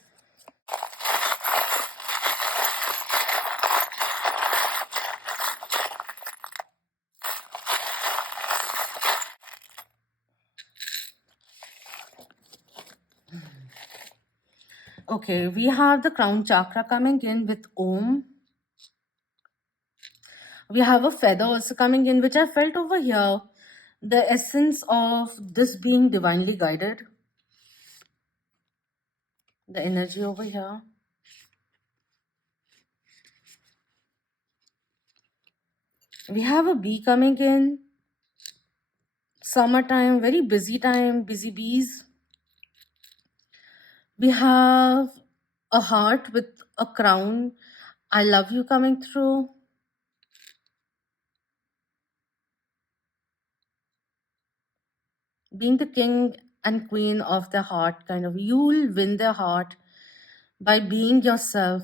Okay, we have the crown chakra coming in with Om. We have a feather also coming in, which I felt over here. The essence of this being divinely guided. The energy over here. We have a bee coming in. Summertime, very busy time, busy bees. We have a heart with a crown. I love you coming through. Being the king and queen of their heart, kind of, you'll win their heart by being yourself.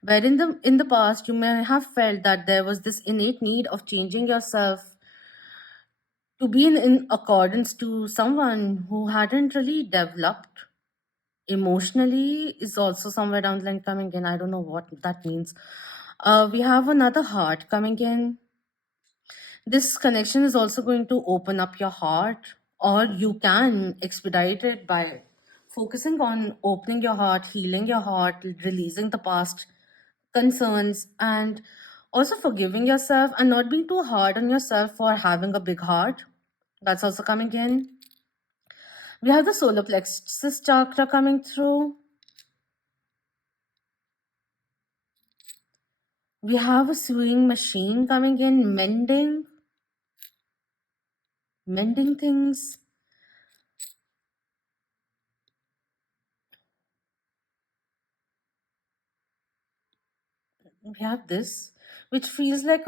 Where in the past you may have felt that there was this innate need of changing yourself to be in accordance to someone who hadn't really developed emotionally, is also somewhere down the line coming in. I don't know what that means. We have another heart coming in. This connection is also going to open up your heart, or you can expedite it by focusing on opening your heart, healing your heart, releasing the past concerns, and also forgiving yourself and not being too hard on yourself for having a big heart. That's also coming in. We have the solar plexus chakra coming through. We have a sewing machine coming in, mending things. We have this, which feels like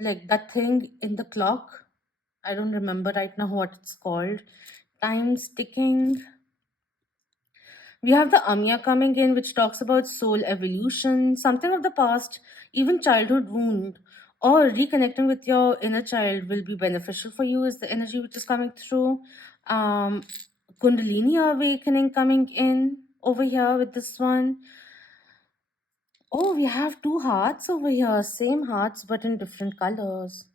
like that thing in the clock. I don't remember right now what it's called. Time's ticking. We have the Amya coming in, which talks about soul evolution, something of the past, even childhood wound, or reconnecting with your inner child will be beneficial for you, is the energy which is coming through. Kundalini awakening coming in. over here with this one. Oh, we have two hearts over here, same hearts but in different colors.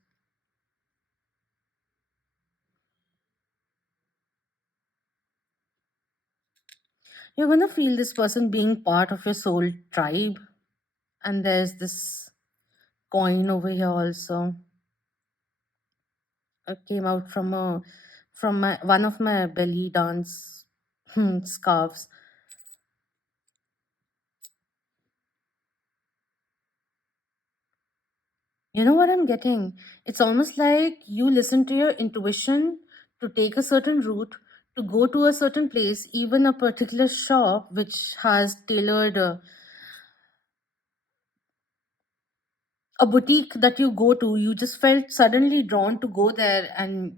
You're gonna feel this person being part of your soul tribe. And there's this coin over here also. It came out from my one of my belly dance scarves. You know what I'm getting? It's almost like you listen to your intuition to take a certain route, to go to a certain place, even a particular shop which has tailored a boutique that you go to. You just felt suddenly drawn to go there, and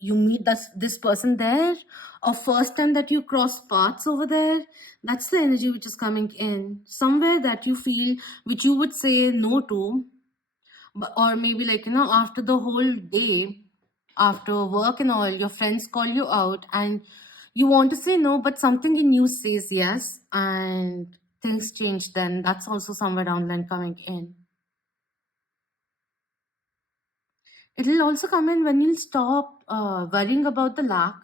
you meet this person there, or first time that you cross paths over there. That's the energy which is coming in. Somewhere that you feel, which you would say no to, but, or maybe like, after the whole day, after work and all, your friends call you out and you want to say no, but something in you says yes, and things change then. That's also somewhere down the line coming in. It'll also come in when you'll stop worrying about the lack,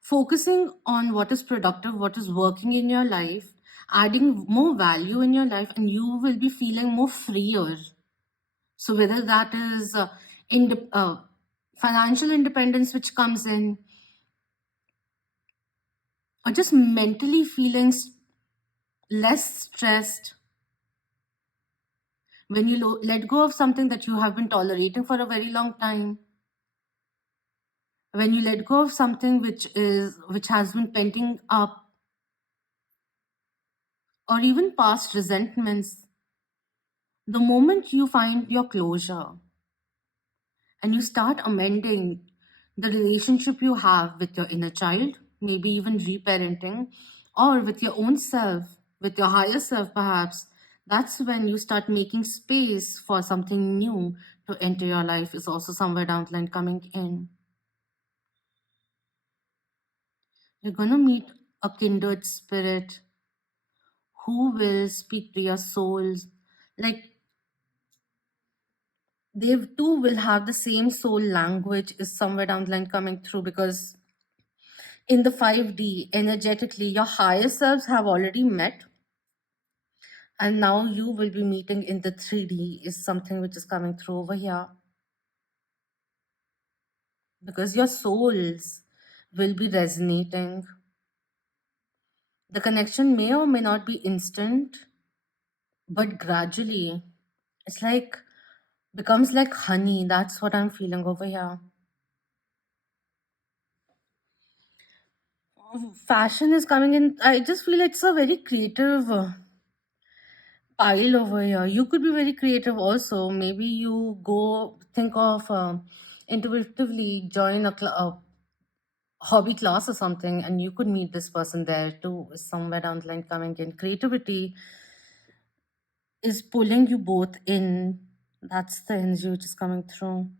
focusing on what is productive, what is working in your life, adding more value in your life, and you will be feeling more freer. So whether that is financial independence which comes in, or just mentally feeling less stressed when you let go of something that you have been tolerating for a very long time, when you let go of something which has been penting up, or even past resentments, the moment you find your closure and you start amending the relationship you have with your inner child, maybe even reparenting, or with your own self, with your higher self perhaps, that's when you start making space for something new to enter your life, is also somewhere down the line coming in. You're going to meet a kindred spirit who will speak to your souls. Like, they too will have the same soul language, is somewhere down the line coming through, because in the 5D, energetically, your higher selves have already met, and now you will be meeting in the 3D, is something which is coming through over here. Because your souls will be resonating. The connection may or may not be instant, but gradually, it's like, becomes like honey. That's what I'm feeling over here. Fashion is coming in. I just feel it's a very creative pile over here. You could be very creative also. Maybe you go think of intuitively join a hobby class or something, and you could meet this person there too. Somewhere down the line coming in. Creativity is pulling you both in. That's the energy which is coming through.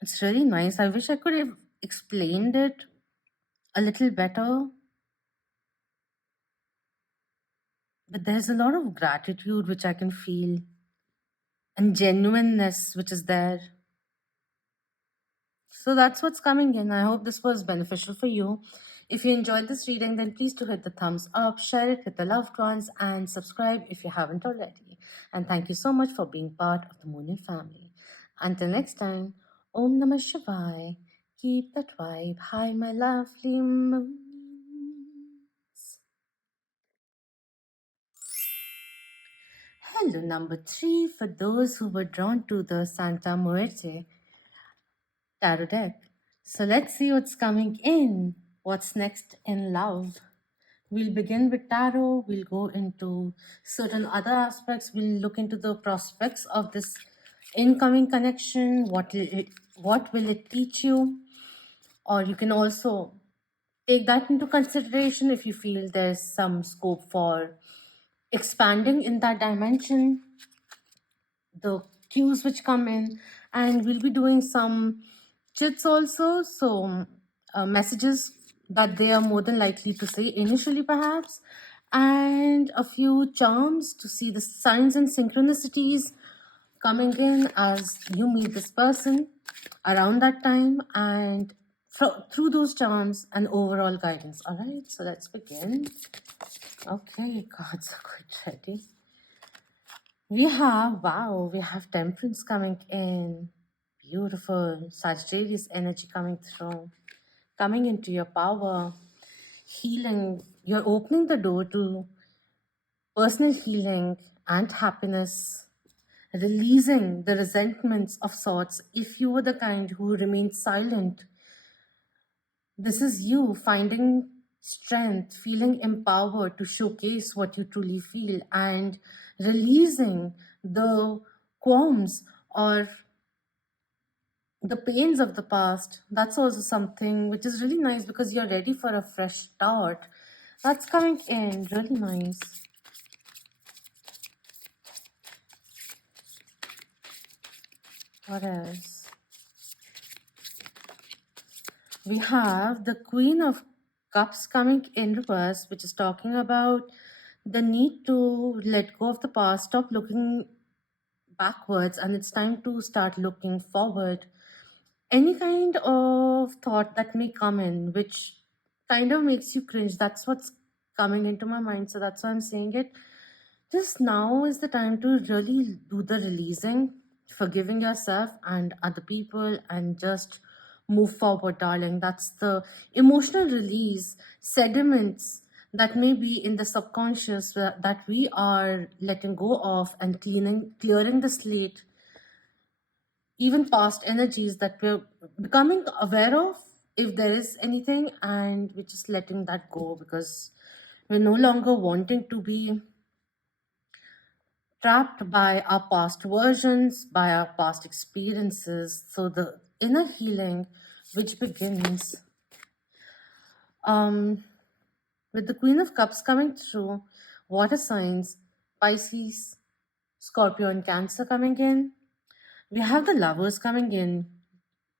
It's really nice. I wish I could have explained it a little better, but there's a lot of gratitude which I can feel, and genuineness which is there. So that's what's coming in. I hope this was beneficial for you. If you enjoyed this reading, then please do hit the thumbs up, share it with the loved ones, and subscribe if you haven't already. And thank you so much for being part of the Moonin family. Until next time, Om Namah Shivaya. Keep that vibe high, my lovely moons. Hello, number 3, for those who were drawn to the Santa Muerte tarot deck. So let's see what's coming in. What's next in love? We'll begin with tarot. We'll go into certain other aspects. We'll look into the prospects of this incoming connection. What will it teach you? Or you can also take that into consideration if you feel there's some scope for expanding in that dimension. The cues which come in, and we'll be doing some chits also, so messages that they are more than likely to say initially perhaps, and a few charms to see the signs and synchronicities coming in as you meet this person around that time, and through those charms and overall guidance. All right, so let's begin. Okay, cards are quite ready. We have Temperance coming in. Beautiful. Sagittarius energy coming through. Coming into your power. Healing. You're opening the door to personal healing and happiness. Releasing the resentments of sorts. If you were the kind who remained silent, this is you finding strength, feeling empowered to showcase what you truly feel, and releasing the qualms or the pains of the past. That's also something which is really nice because you're ready for a fresh start. That's coming in really nice. What else? We have the Queen of Cups coming in reverse, which is talking about the need to let go of the past, stop looking backwards, and it's time to start looking forward. Any kind of thought that may come in, which kind of makes you cringe, that's what's coming into my mind. So that's why I'm saying it. Just now is the time to really do the releasing, forgiving yourself and other people, and just move forward, darling. That's the emotional release, sediments that may be in the subconscious that we are letting go of and clearing the slate, even past energies that we're becoming aware of, if there is anything, and we're just letting that go because we're no longer wanting to be trapped by our past versions, by our past experiences. So the inner healing, which begins with the Queen of Cups coming through, water signs, Pisces, Scorpio, and Cancer coming in. We have the Lovers coming in,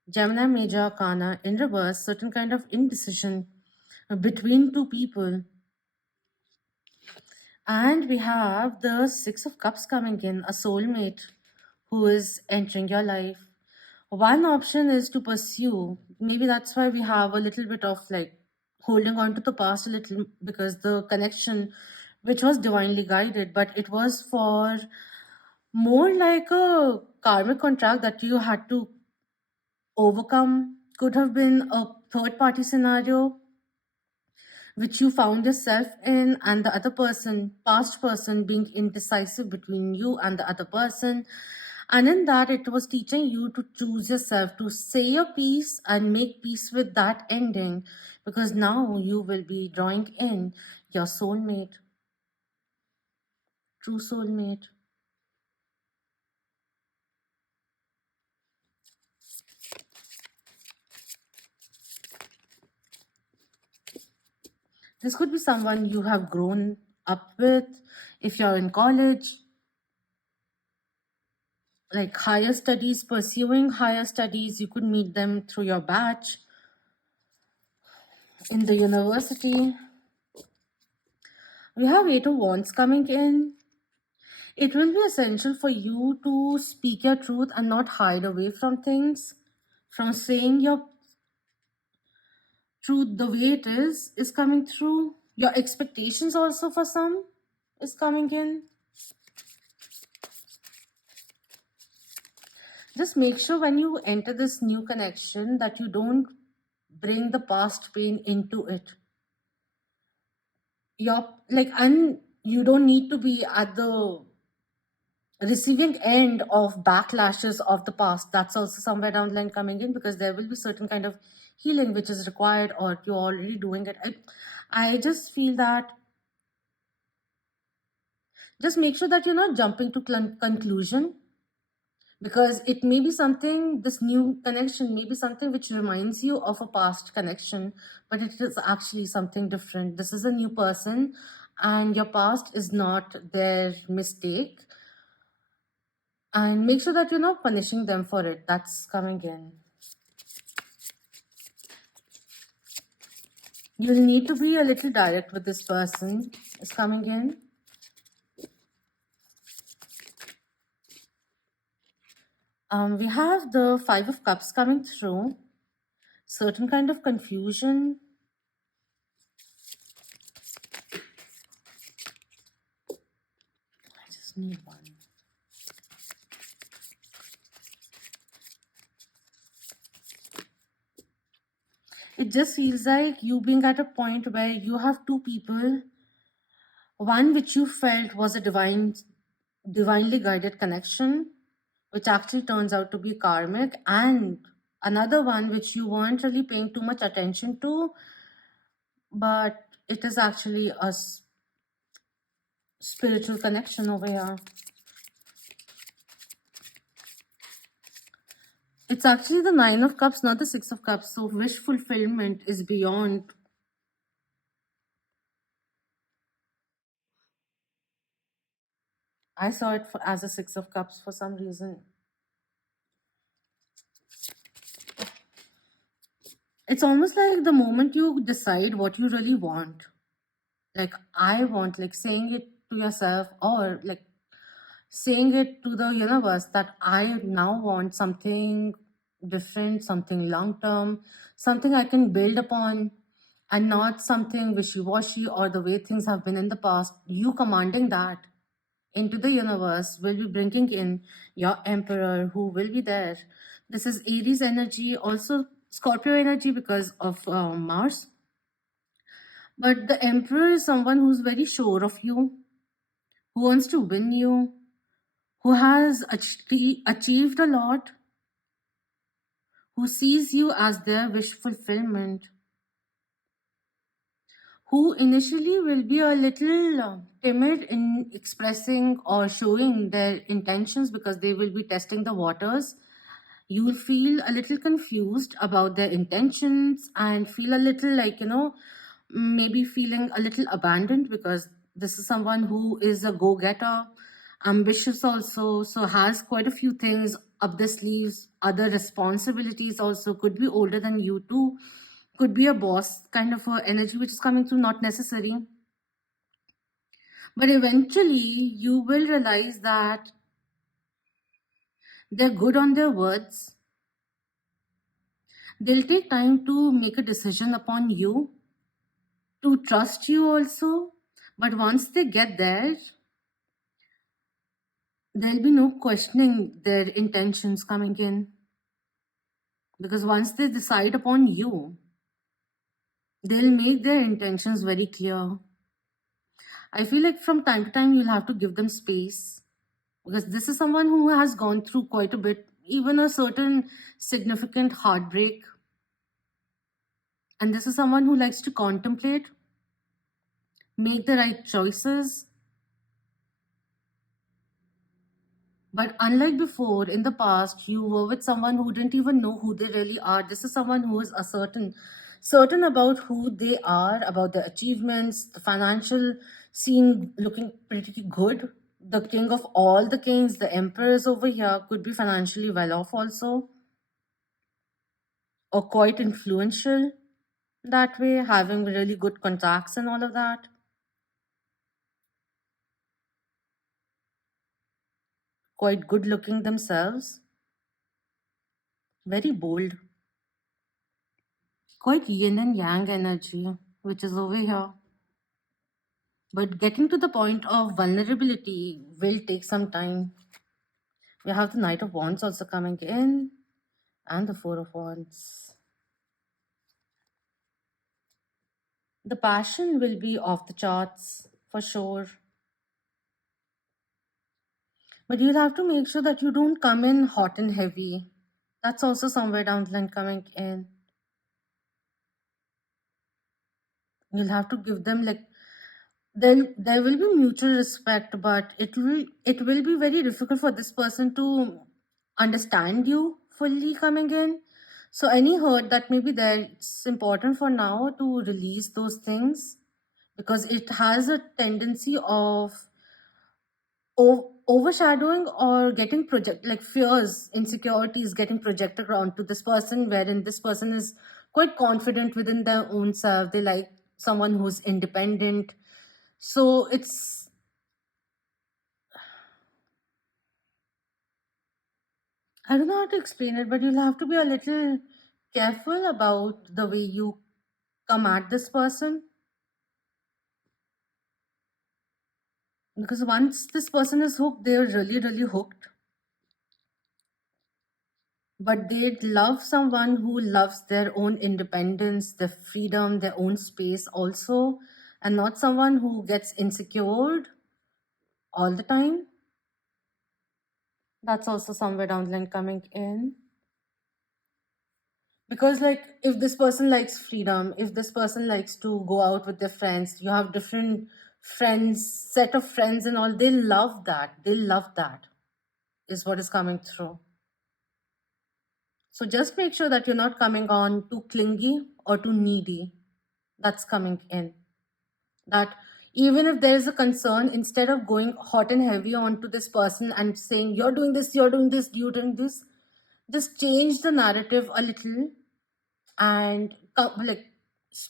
Gemini Major Arcana in reverse, certain kind of indecision between two people. And we have the Six of Cups coming in, a soulmate who is entering your life. One option is to pursue. Maybe that's why we have a little bit of like holding on to the past a little, because the connection, which was divinely guided, but it was for more like a karmic contract that you had to overcome. Could have been a third party scenario which you found yourself in, and the other person, past person, being indecisive between you and the other person. And in that, it was teaching you to choose yourself, to say your piece and make peace with that ending, because now you will be drawing in your soulmate, true soulmate. This could be someone you have grown up with. If you're in college, like higher studies, pursuing higher studies, you could meet them through your batch. In the university, we have Eight of Wands coming in. It will be essential for you to speak your truth and not hide away from things, from saying your truth the way it is coming through. Your expectations also for some is coming in. Just make sure when you enter this new connection that you don't bring the past pain into it. And you don't need to be at the receiving end of backlashes of the past. That's also somewhere down the line coming in, because there will be certain kind of healing which is required, or you're already doing it. I just feel that just make sure that you're not jumping to conclusion, because it may be something, this new connection may be something which reminds you of a past connection, but it is actually something different. This is a new person and your past is not their mistake. And make sure that you're not punishing them for it. That's coming in. You'll need to be a little direct with this person is coming in. We have the Five of Cups coming through. Certain kind of confusion. I just need one. It just feels like you being at a point where you have two people, one which you felt was a divinely guided connection, which actually turns out to be karmic, and another one which you weren't really paying too much attention to, but it is actually a spiritual connection over here. It's actually the Nine of Cups, not the Six of Cups. So wish fulfillment is beyond. I saw it as a Six of Cups for some reason. It's almost like the moment you decide what you really want, like I want, like saying it to yourself or like saying it to the universe that I now want something different, something long term, something I can build upon, and not something wishy washy or the way things have been in the past. You commanding that into the universe will be bringing in your emperor who will be there. This is Aries energy, also Scorpio energy because of Mars. But the emperor is someone who's very sure of you, who wants to win you, who has achieved a lot, who sees you as their wish fulfillment, who initially will be a little timid in expressing or showing their intentions because they will be testing the waters. You will feel a little confused about their intentions and feel a little like, maybe feeling a little abandoned because this is someone who is a go-getter, ambitious also, so has quite a few things up their sleeves, other responsibilities also, could be older than you too, could be a boss kind of a energy which is coming through, not necessary. But eventually you will realize that they're good on their words. They'll take time to make a decision upon you, to trust you also. But once they get there, there'll be no questioning their intentions coming in. Because once they decide upon you, they'll make their intentions very clear. I feel like from time to time, you'll have to give them space. Because this is someone who has gone through quite a bit, even a certain significant heartbreak. And this is someone who likes to contemplate, make the right choices. But unlike before, in the past, you were with someone who didn't even know who they really are. This is someone who is certain about who they are, about their achievements, the financial scene looking pretty good. The king of all the kings, the emperors over here, could be financially well off also, or quite influential that way, having really good contacts and all of that. Quite good looking themselves, very bold, quite yin and yang energy, which is over here. But getting to the point of vulnerability will take some time. We have the Knight of Wands also coming in and the Four of Wands. The passion will be off the charts for sure. But you'll have to make sure that you don't come in hot and heavy. That's also somewhere down the line coming in. You'll have to give them like there will be mutual respect, but it will be very difficult for this person to understand you fully coming in. So any hurt that may be there, it's important for now to release those things because it has a tendency of overshadowing or getting project like fears, insecurities getting projected onto this person, wherein this person is quite confident within their own self. They like someone who's independent. So it's, I don't know how to explain it, but you'll have to be a little careful about the way you come at this person, because once this person is hooked, they're really, really hooked. But they'd love someone who loves their own independence, their freedom, their own space also, and not someone who gets insecure all the time. That's also somewhere down the line coming in. Because, like, if this person likes freedom, if this person likes to go out with their friends, you have different friends, set of friends, and all, they love that. They love that, is what is coming through. So just make sure that you're not coming on too clingy or too needy. That's coming in. That even if there is a concern, instead of going hot and heavy onto this person and saying, you're doing this, you're doing this, you're doing this, just change the narrative a little and like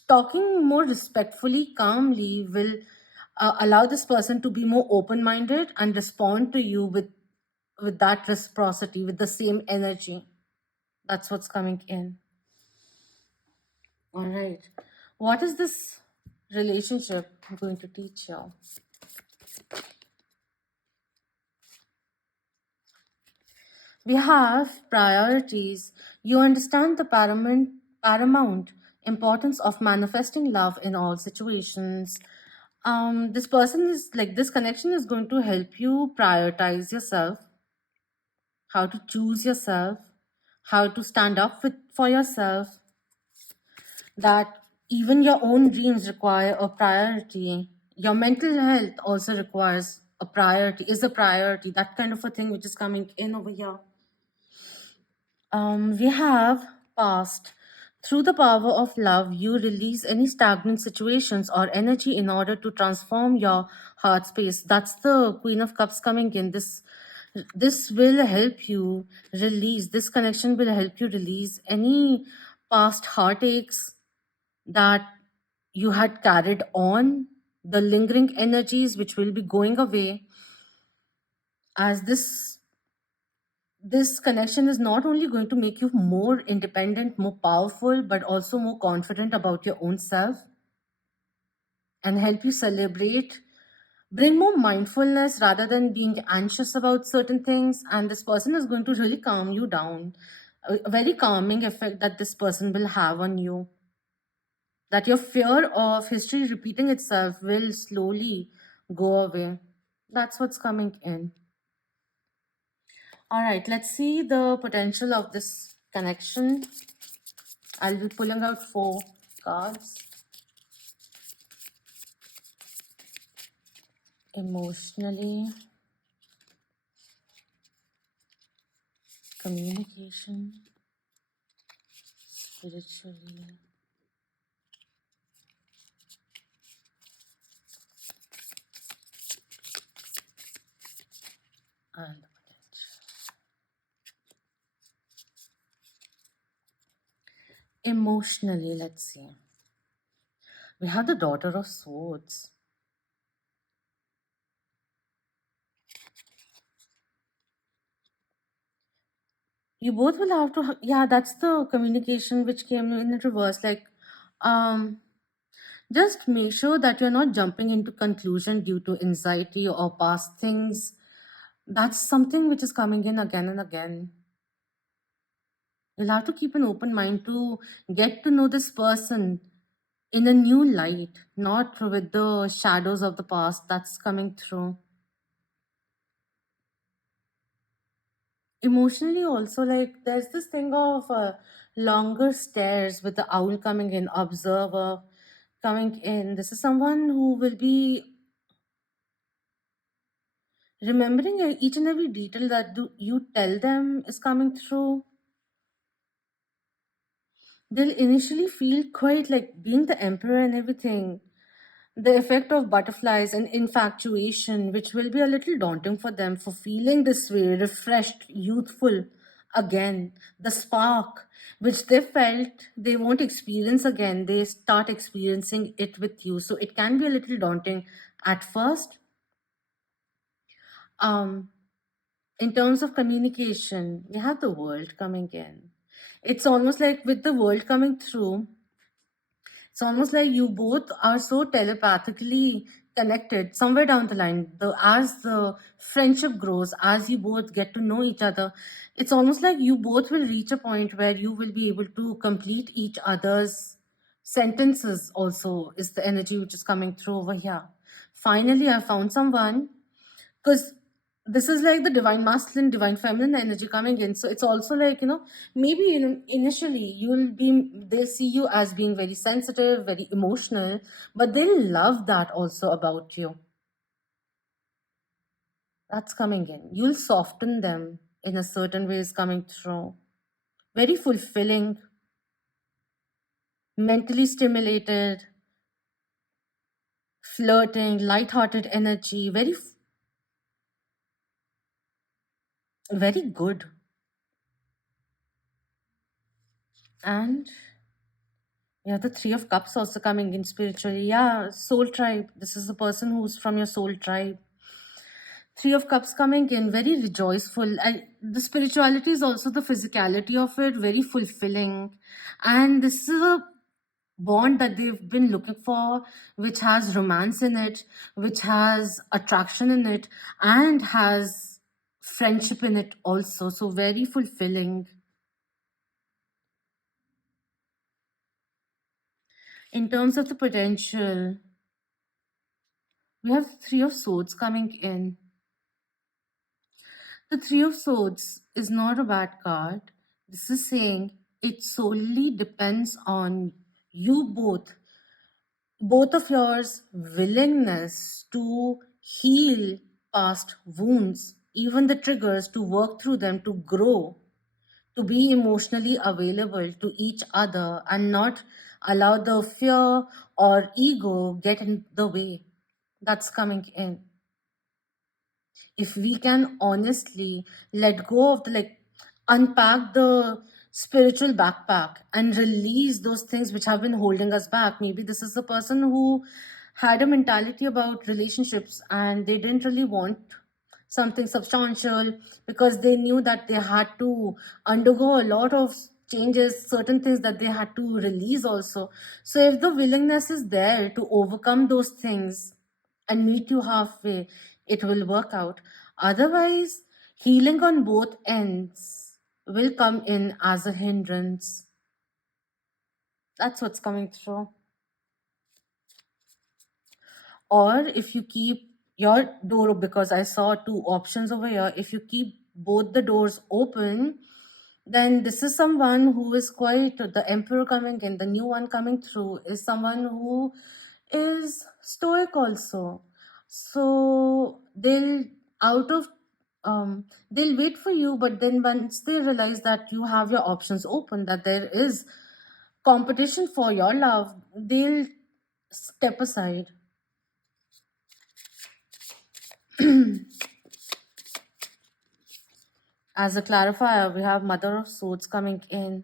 talking more respectfully, calmly will allow this person to be more open-minded and respond to you with that reciprocity, with the same energy. That's what's coming in. All right. What is this relationship going to teach you? We have priorities. You understand the paramount importance of manifesting love in all situations. This person is like, this connection is going to help you prioritize yourself, how to choose yourself, how to stand up for yourself, that even your own dreams require a priority. Your mental health also requires a priority, is a priority, that kind of a thing which is coming in over here. We have past. Through the power of love, you release any stagnant situations or energy in order to transform your heart space. That's the Queen of Cups coming in. This will help you release. This connection will help you release any past heartaches that you had carried on, the lingering energies which will be going away, as this connection is not only going to make you more independent, more powerful, but also more confident about your own self and help you celebrate, bring more mindfulness rather than being anxious about certain things. And this person is going to really calm you down, a very calming effect that this person will have on you, that your fear of history repeating itself will slowly go away. That's what's coming in. All right, let's see the potential of this connection. I'll be pulling out 4 cards. Emotionally, communication, spiritually, and potential. Emotionally, let's see. We have the Daughter of Swords. You both will have to, yeah, that's the communication which came in reverse. Like, just make sure that you're not jumping into conclusion due to anxiety or past things. That's something which is coming in again and again. You'll have to keep an open mind to get to know this person in a new light, not with the shadows of the past that's coming through. Emotionally, also, like, there's this thing of longer stares with the owl coming in, observer coming in. This is someone who will be remembering each and every detail that you tell them is coming through. They'll initially feel quite like being the emperor and everything. The effect of butterflies and infatuation, which will be a little daunting for them, for feeling this way, refreshed, youthful, again. The spark which they felt they won't experience again, they start experiencing it with you. So it can be a little daunting at first. Um, in terms of communication, we have the world coming in. It's almost like with the world coming through, it's almost like you both are so telepathically connected somewhere down the line. As the friendship grows, as you both get to know each other, it's almost like you both will reach a point where you will be able to complete each other's sentences. Also, is the energy which is coming through over here. Finally, I found someone, because this is like the divine masculine, divine feminine energy coming in. So it's also like, maybe initially they'll see you as being very sensitive, very emotional, but they'll love that also about you. That's coming in. You'll soften them in a certain way, is coming through. Very fulfilling, mentally stimulated, flirting, light-hearted energy, very good. And yeah, the Three of Cups also coming in spiritually. Yeah, soul tribe. This is the person who's from your soul tribe. Three of Cups coming in, very rejoiceful. And the spirituality is also the physicality of it, very fulfilling. And this is a bond that they've been looking for, which has romance in it, which has attraction in it, and has friendship in it also. So very fulfilling. In terms of the potential, we have Three of Swords coming in. The Three of Swords is not a bad card. This is saying it solely depends on you both of yours willingness to heal past wounds, even the triggers, to work through them, to grow, to be emotionally available to each other and not allow the fear or ego get in the way. That's coming in. If we can honestly let go of the, like, unpack the spiritual backpack and release those things which have been holding us back. Maybe this is a person who had a mentality about relationships and they didn't really want something substantial because they knew that they had to undergo a lot of changes, certain things that they had to release also. So if the willingness is there to overcome those things and meet you halfway, it will work out. Otherwise, healing on both ends will come in as a hindrance. That's what's coming through. Or if you keep your door, because I saw two options over here, if you keep both the doors open, then this is someone who is quite, the emperor coming in, the new one coming through is someone who is stoic also. So out of they'll wait for you, but then once they realize that you have your options open, that there is competition for your love, they'll step aside. As a clarifier, we have Mother of Swords coming in.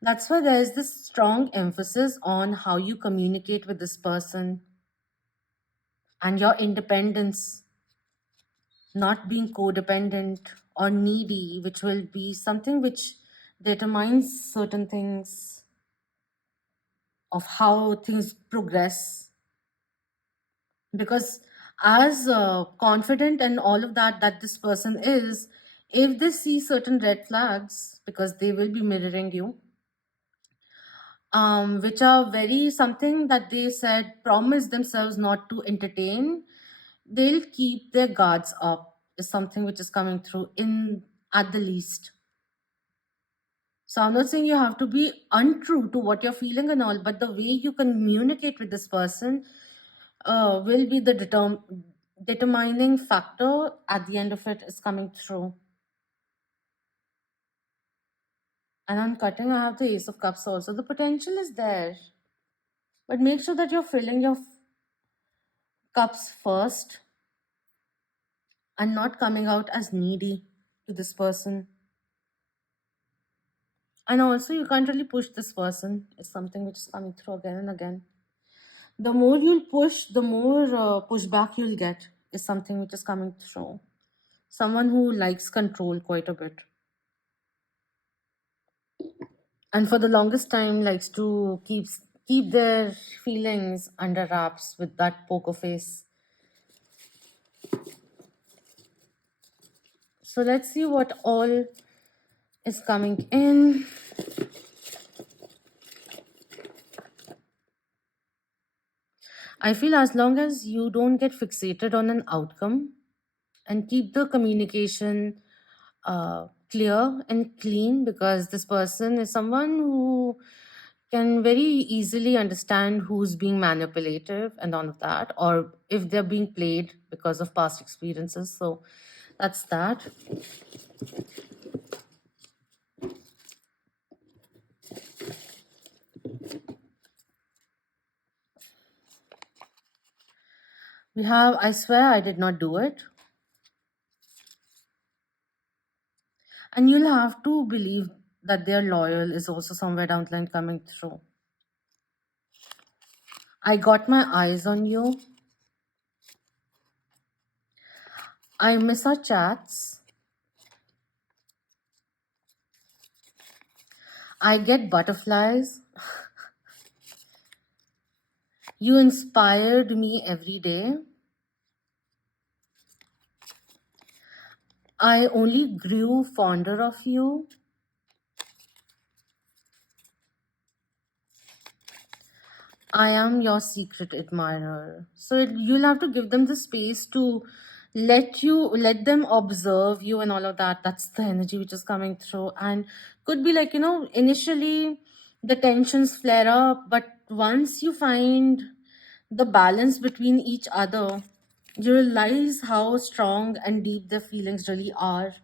That's why there's this strong emphasis on how you communicate with this person and your independence, not being codependent or needy, which will be something which determines certain things of how things progress. Because as confident and all of that this person is, if they see certain red flags, because they will be mirroring you, which are very something that they said promise themselves not to entertain, they'll keep their guards up, is something which is coming through in at the least. So I'm not saying you have to be untrue to what you're feeling and all, but the way you communicate with this person will be the determining factor at the end of it, is coming through. And on cutting, I have the Ace of Cups also. The potential is there, but make sure that you're filling your cups first. and not coming out as needy to this person. And also, you can't really push this person. It's something which is coming through again and again. The more you'll push, the more pushback you'll get, is something which is coming through. Someone who likes control quite a bit. And for the longest time likes to keep their feelings under wraps with that poker face. So let's see what all is coming in. I feel as long as you don't get fixated on an outcome and keep the communication clear and clean, because this person is someone who can very easily understand who's being manipulative and all of that, or if they're being played because of past experiences. So that's that. We have, I swear I did not do it. And you'll have to believe that they're loyal is also somewhere down the line coming through. I got my eyes on you. I miss our chats. I get butterflies. You inspired me every day. I only grew fonder of you. I am your secret admirer. So you'll have to give them the space to let them observe you and all of that. That's the energy which is coming through. And could be like, initially the tensions flare up, but once you find the balance between each other, you realize how strong and deep their feelings really are.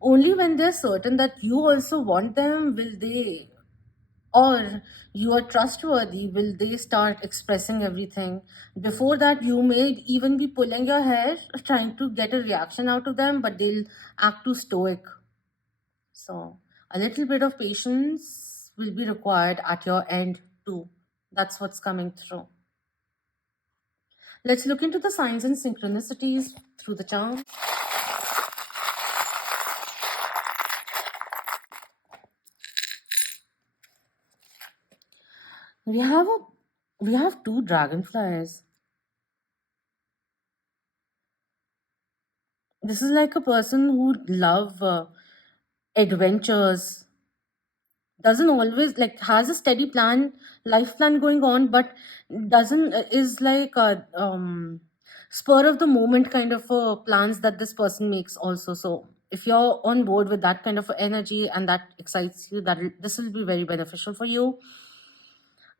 Only when they're certain that you also want them will they, or you are trustworthy, will they start expressing everything. Before that, you may even be pulling your hair trying to get a reaction out of them, but they'll act too stoic. So a little bit of patience will be required at your end too. That's what's coming through. Let's look into the signs and synchronicities through the charm. we have a we have two dragonflies. This is like a person who love adventures, doesn't always like has a steady plan, life plan going on, but doesn't is like a spur of the moment kind of plans that this person makes also. So if you're on board with that kind of energy and that excites you, that this will be very beneficial for you.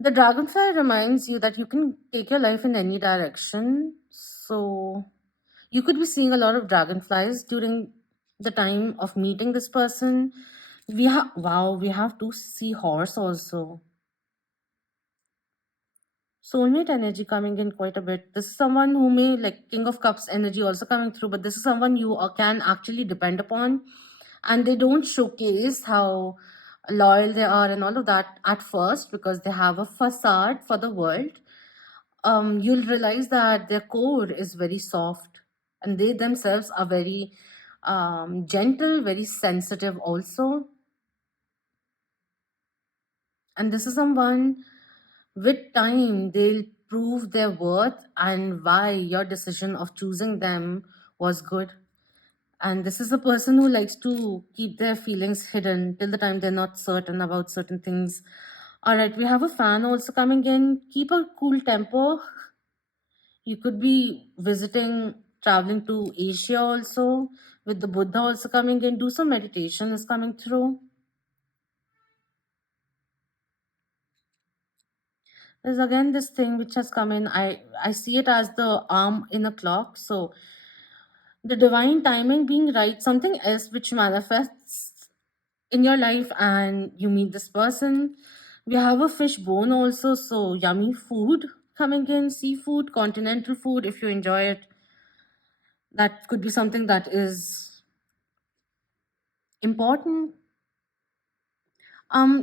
The dragonfly reminds you that you can take your life in any direction. So you could be seeing a lot of dragonflies during the time of meeting this person. We have to see horse also. Soulmate energy coming in quite a bit. This is someone who may like King of Cups energy also coming through, but this is someone you can actually depend upon, and they don't showcase how loyal they are and all of that at first because they have a facade for the world. You'll realize that their core is very soft, and they themselves are very gentle, very sensitive also. And this is someone, with time, they'll prove their worth and why your decision of choosing them was good. And this is a person who likes to keep their feelings hidden till the time they're not certain about certain things. All right, we have a fan also coming in. Keep a cool tempo. You could be visiting, traveling to Asia also, with the Buddha also coming in. Do some meditation is coming through. There's again this thing which has come in. I see it as the arm in a clock. So the divine timing being right, something else which manifests in your life and you meet this person. We have a fish bone also, so yummy food coming in, seafood, continental food, if you enjoy it. That could be something that is important.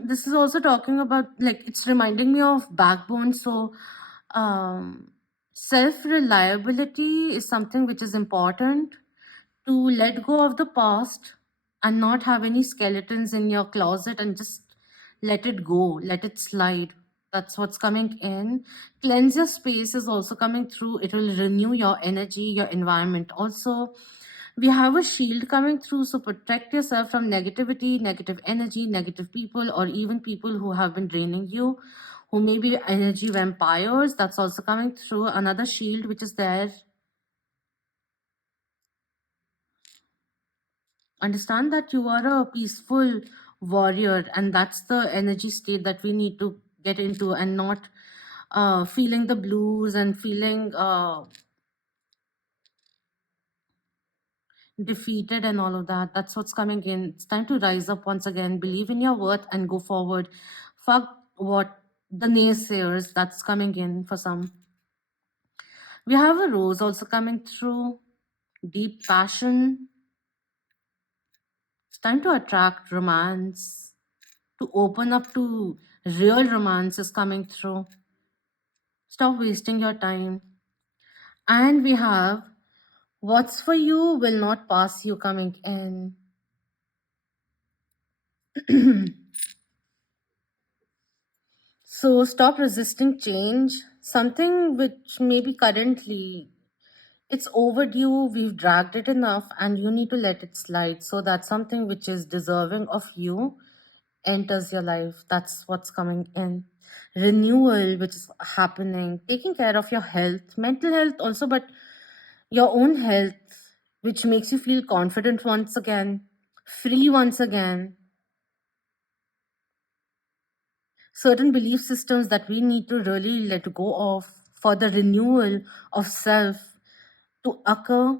This is also talking about, like, it's reminding me of backbone. So self reliability is something which is important, to let go of the past and not have any skeletons in your closet and just let it go, let it slide. That's what's coming in. Cleanse your space is also coming through. It will renew your energy, your environment also. We have a shield coming through, so protect yourself from negativity, negative energy, negative people, or even people who have been draining you, who may be energy vampires. That's also coming through. Another shield which is there. Understand that you are a peaceful warrior, and that's the energy state that we need to get into, and not feeling the blues and feeling defeated and all of that. That's what's coming in. It's time to rise up once again, believe in your worth, and go forward. Fuck what the naysayers. That's coming in for some. We have a rose also coming through. Deep passion. It's time to attract romance, to open up to real romance is coming through. Stop wasting your time. And we have what's for you will not pass you coming in. So stop resisting change. Something which maybe currently it's overdue, we've dragged it enough, and you need to let it slide so that something which is deserving of you enters your life. That's what's coming in. Renewal, which is happening, taking care of your health, mental health also, but your own health, which makes you feel confident once again, free once again. Certain belief systems that we need to really let go of for the renewal of self to occur,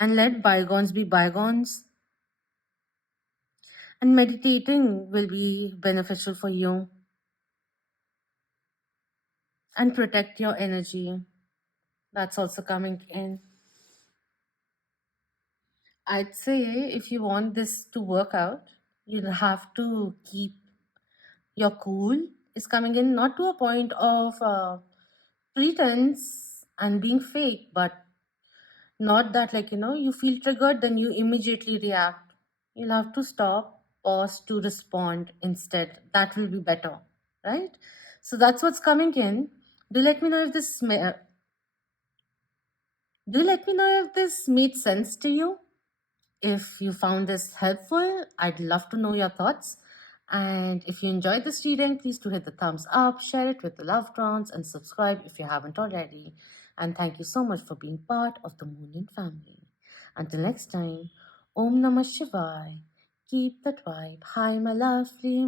and let bygones be bygones. And meditating will be beneficial for you, and protect your energy. That's also coming in. I'd say if you want this to work out, you'll have to keep your cool is coming in, not to a point of pretense and being fake, but not that, like, you feel triggered, then you immediately react. You'll have to stop, pause to respond instead. That will be better, right? So that's what's coming in. Do let me know if this do let me know if this made sense to you. If you found this helpful, I'd love to know your thoughts. And if you enjoyed this reading, please do hit the thumbs up, share it with the loved ones, and subscribe if you haven't already. And thank you so much for being part of the Moonin family. Until next time, Om Namah Shivaya. Keep that vibe high, my lovely.